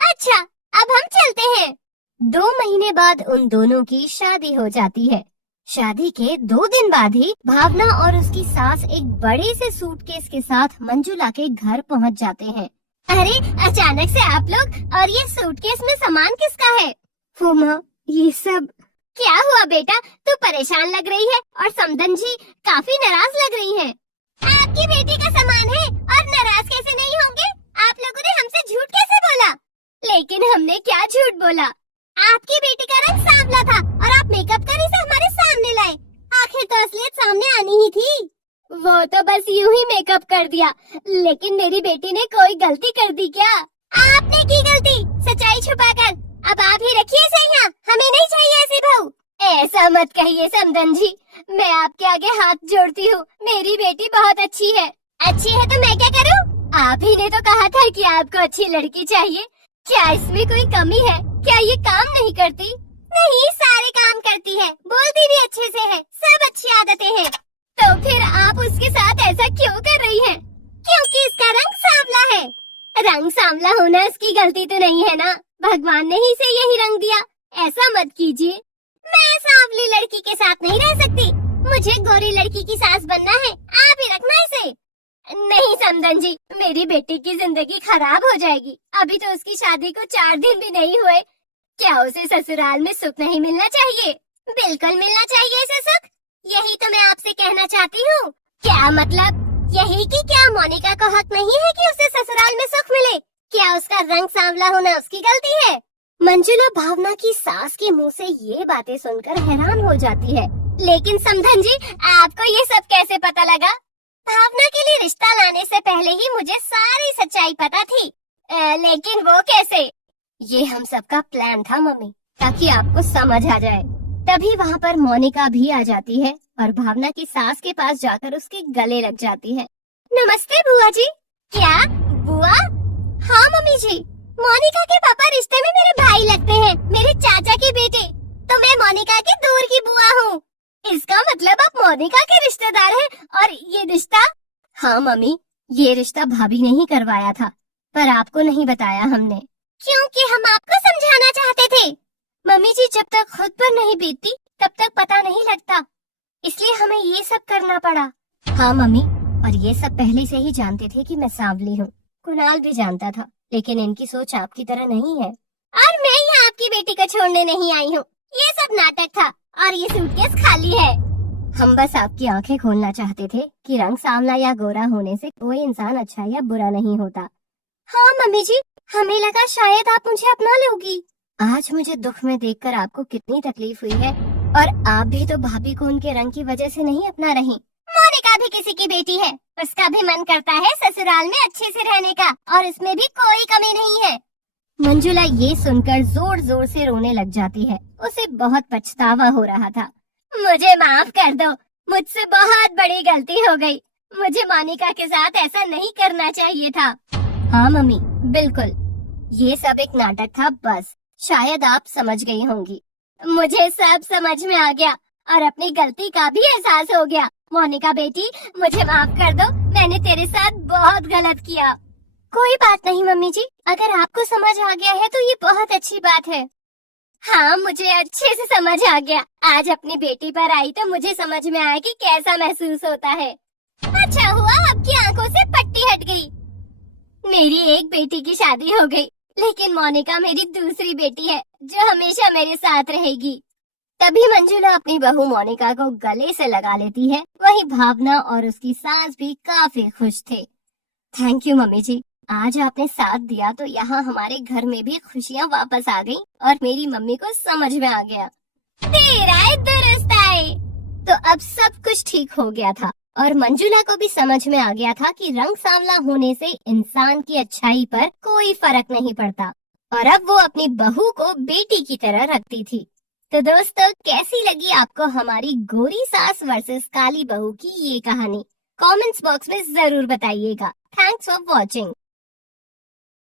अच्छा, अब हम चलते हैं। 2 महीने बाद उन दोनों की शादी हो जाती है। शादी के 2 दिन बाद ही भावना और उसकी सास एक बड़े से सूटकेस के साथ मंजुला के घर पहुंच जाते हैं। अरे अचानक से आप लोग, और ये सूटकेस में सामान किसका है? फूमा, ये सब क्या हुआ बेटा, तू परेशान लग रही है और समधन जी काफी नाराज लग रही हैं। आपकी बेटी का सामान है और नाराज कैसे नहीं होंगे? आप लोगों ने हमसे झूठ कैसे बोला? लेकिन हमने क्या झूठ बोला? आपकी बेटी का रंग सांवला था और आप मेकअप कर इसे हमारे सामने लाए। आखिर तो असलियत सामने आनी ही थी। वो तो बस यूं ही मेकअप कर दिया, लेकिन मेरी बेटी ने कोई गलती कर दी क्या? आपने की गलती, सच्चाई छुपाकर। अब आप ही रखिए इसे यहाँ, हमें नहीं चाहिए ऐसी बहू। ऐसा मत कहिए समधन जी, मैं आपके आगे हाथ जोड़ती हूँ, मेरी बेटी बहुत अच्छी है। अच्छी है तो मैं क्या करूँ? आप ही ने तो कहा था कि आपको अच्छी लड़की चाहिए। क्या इसमें कोई कमी है? क्या ये काम नहीं करती? नहीं, सारे काम करती है, बोलती भी अच्छे से है, सब अच्छी आदतें हैं। तो फिर आप उसके साथ ऐसा क्यों कर रही हैं? क्योंकि इसका रंग सांवला है। रंग सांवला होना इसकी गलती तो नहीं है ना, भगवान ने ही इसे यही रंग दिया। ऐसा मत कीजिए, मैं सांवली लड़की के साथ नहीं रह सकती, मुझे गोरी लड़की की सास बनना है। आप ही रखना इसे। नहीं समधन जी, मेरी बेटी की जिंदगी खराब हो जाएगी। अभी तो उसकी शादी को 4 दिन भी नहीं हुए। क्या उसे ससुराल में सुख नहीं मिलना चाहिए? बिल्कुल मिलना चाहिए इसे सुख, यही तो मैं आपसे कहना चाहती हूँ। क्या मतलब? यही कि क्या मोनिका को हक नहीं है कि उसे ससुराल में सुख मिले? क्या उसका रंग सांवला होना उसकी गलती है? मंजुला भावना की सास के मुंह से ये बातें सुनकर हैरान हो जाती है। लेकिन समधन जी, आपको ये सब कैसे पता लगा? भावना के लिए रिश्ता लाने से पहले ही मुझे सारी सच्चाई पता थी। लेकिन वो कैसे? ये हम सबका प्लान था मम्मी, ताकि आपको समझ आ जाए। तभी वहाँ पर मोनिका भी आ जाती है और भावना की सास के पास जाकर उसके गले लग जाती है। नमस्ते बुआ जी। क्या बुआ? हाँ मम्मी जी, मोनिका के पापा रिश्ते में मेरे भाई लगते हैं, मेरे चाचा के बेटे। तो मैं मोनिका की दूर की बुआ हूँ। इसका मतलब आप मोनिका के रिश्तेदार हैं और ये रिश्ता? हाँ मम्मी, ये रिश्ता भाभी ने ही करवाया था, पर आपको नहीं बताया हमने, क्योंकि हम आपको समझाना चाहते थे। मम्मी जी, जब तक खुद पर नहीं बीतती तब तक पता नहीं लगता, इसलिए हमें ये सब करना पड़ा। हाँ मम्मी, और ये सब पहले से ही जानते थे कि मैं सांवली हूँ। कुणाल भी जानता था, लेकिन इनकी सोच आपकी तरह नहीं है। और मैं यहाँ आपकी बेटी को छोड़ने नहीं आई हूँ। ये सब नाटक था और ये सूटकेस खाली है। हम बस आपकी आंखें खोलना चाहते थे कि रंग सांवला या गोरा होने से कोई इंसान अच्छा या बुरा नहीं होता। हाँ मम्मी जी, हमें लगा शायद आप मुझे अपना लोगी। आज मुझे दुख में देखकर आपको कितनी तकलीफ हुई है, और आप भी तो भाभी को उनके रंग की वजह से नहीं अपना रही। मोनिका भी किसी की बेटी है, उसका भी मन करता है ससुराल में अच्छे से रहने का, और इसमें भी कोई कमी नहीं है। मंजुला ये सुनकर जोर जोर से रोने लग जाती है। उसे बहुत पछतावा हो रहा था। मुझे माफ कर दो, मुझसे बहुत बड़ी गलती हो गई। मुझे मोनिका के साथ ऐसा नहीं करना चाहिए था। हाँ मम्मी, बिल्कुल, ये सब एक नाटक था बस। शायद आप समझ गई होंगी। मुझे सब समझ में आ गया और अपनी गलती का भी एहसास हो गया। मोनिका बेटी, मुझे माफ कर दो, मैंने तेरे साथ बहुत गलत किया। कोई बात नहीं मम्मी जी, अगर आपको समझ आ गया है तो ये बहुत अच्छी बात है। हाँ, मुझे अच्छे से समझ आ गया। आज अपनी बेटी पर आई तो मुझे समझ में आया कि कैसा महसूस होता है। अच्छा हुआ आपकी आंखों से पट्टी हट गई। मेरी एक बेटी की शादी हो गई, लेकिन मोनिका मेरी दूसरी बेटी है जो हमेशा मेरे साथ रहेगी। तभी मंजुला अपनी बहू मोनिका को गले से लगा लेती है। वही भावना और उसकी सास भी काफी खुश थे। थैंक यू मम्मी जी, आज आपने साथ दिया तो यहाँ हमारे घर में भी खुशियाँ वापस आ गई और मेरी मम्मी को समझ में आ गया। देर आए दुरुस्त आए। तो अब सब कुछ ठीक हो गया था और मंजुला को भी समझ में आ गया था कि रंग सांवला होने से इंसान की अच्छाई पर कोई फर्क नहीं पड़ता, और अब वो अपनी बहू को बेटी की तरह रखती थी। तो दोस्तों, कैसी लगी आपको हमारी गोरी सास वर्सेस काली बहू की ये कहानी? कमेंट्स बॉक्स में जरूर बताइएगा। Thanks for watching.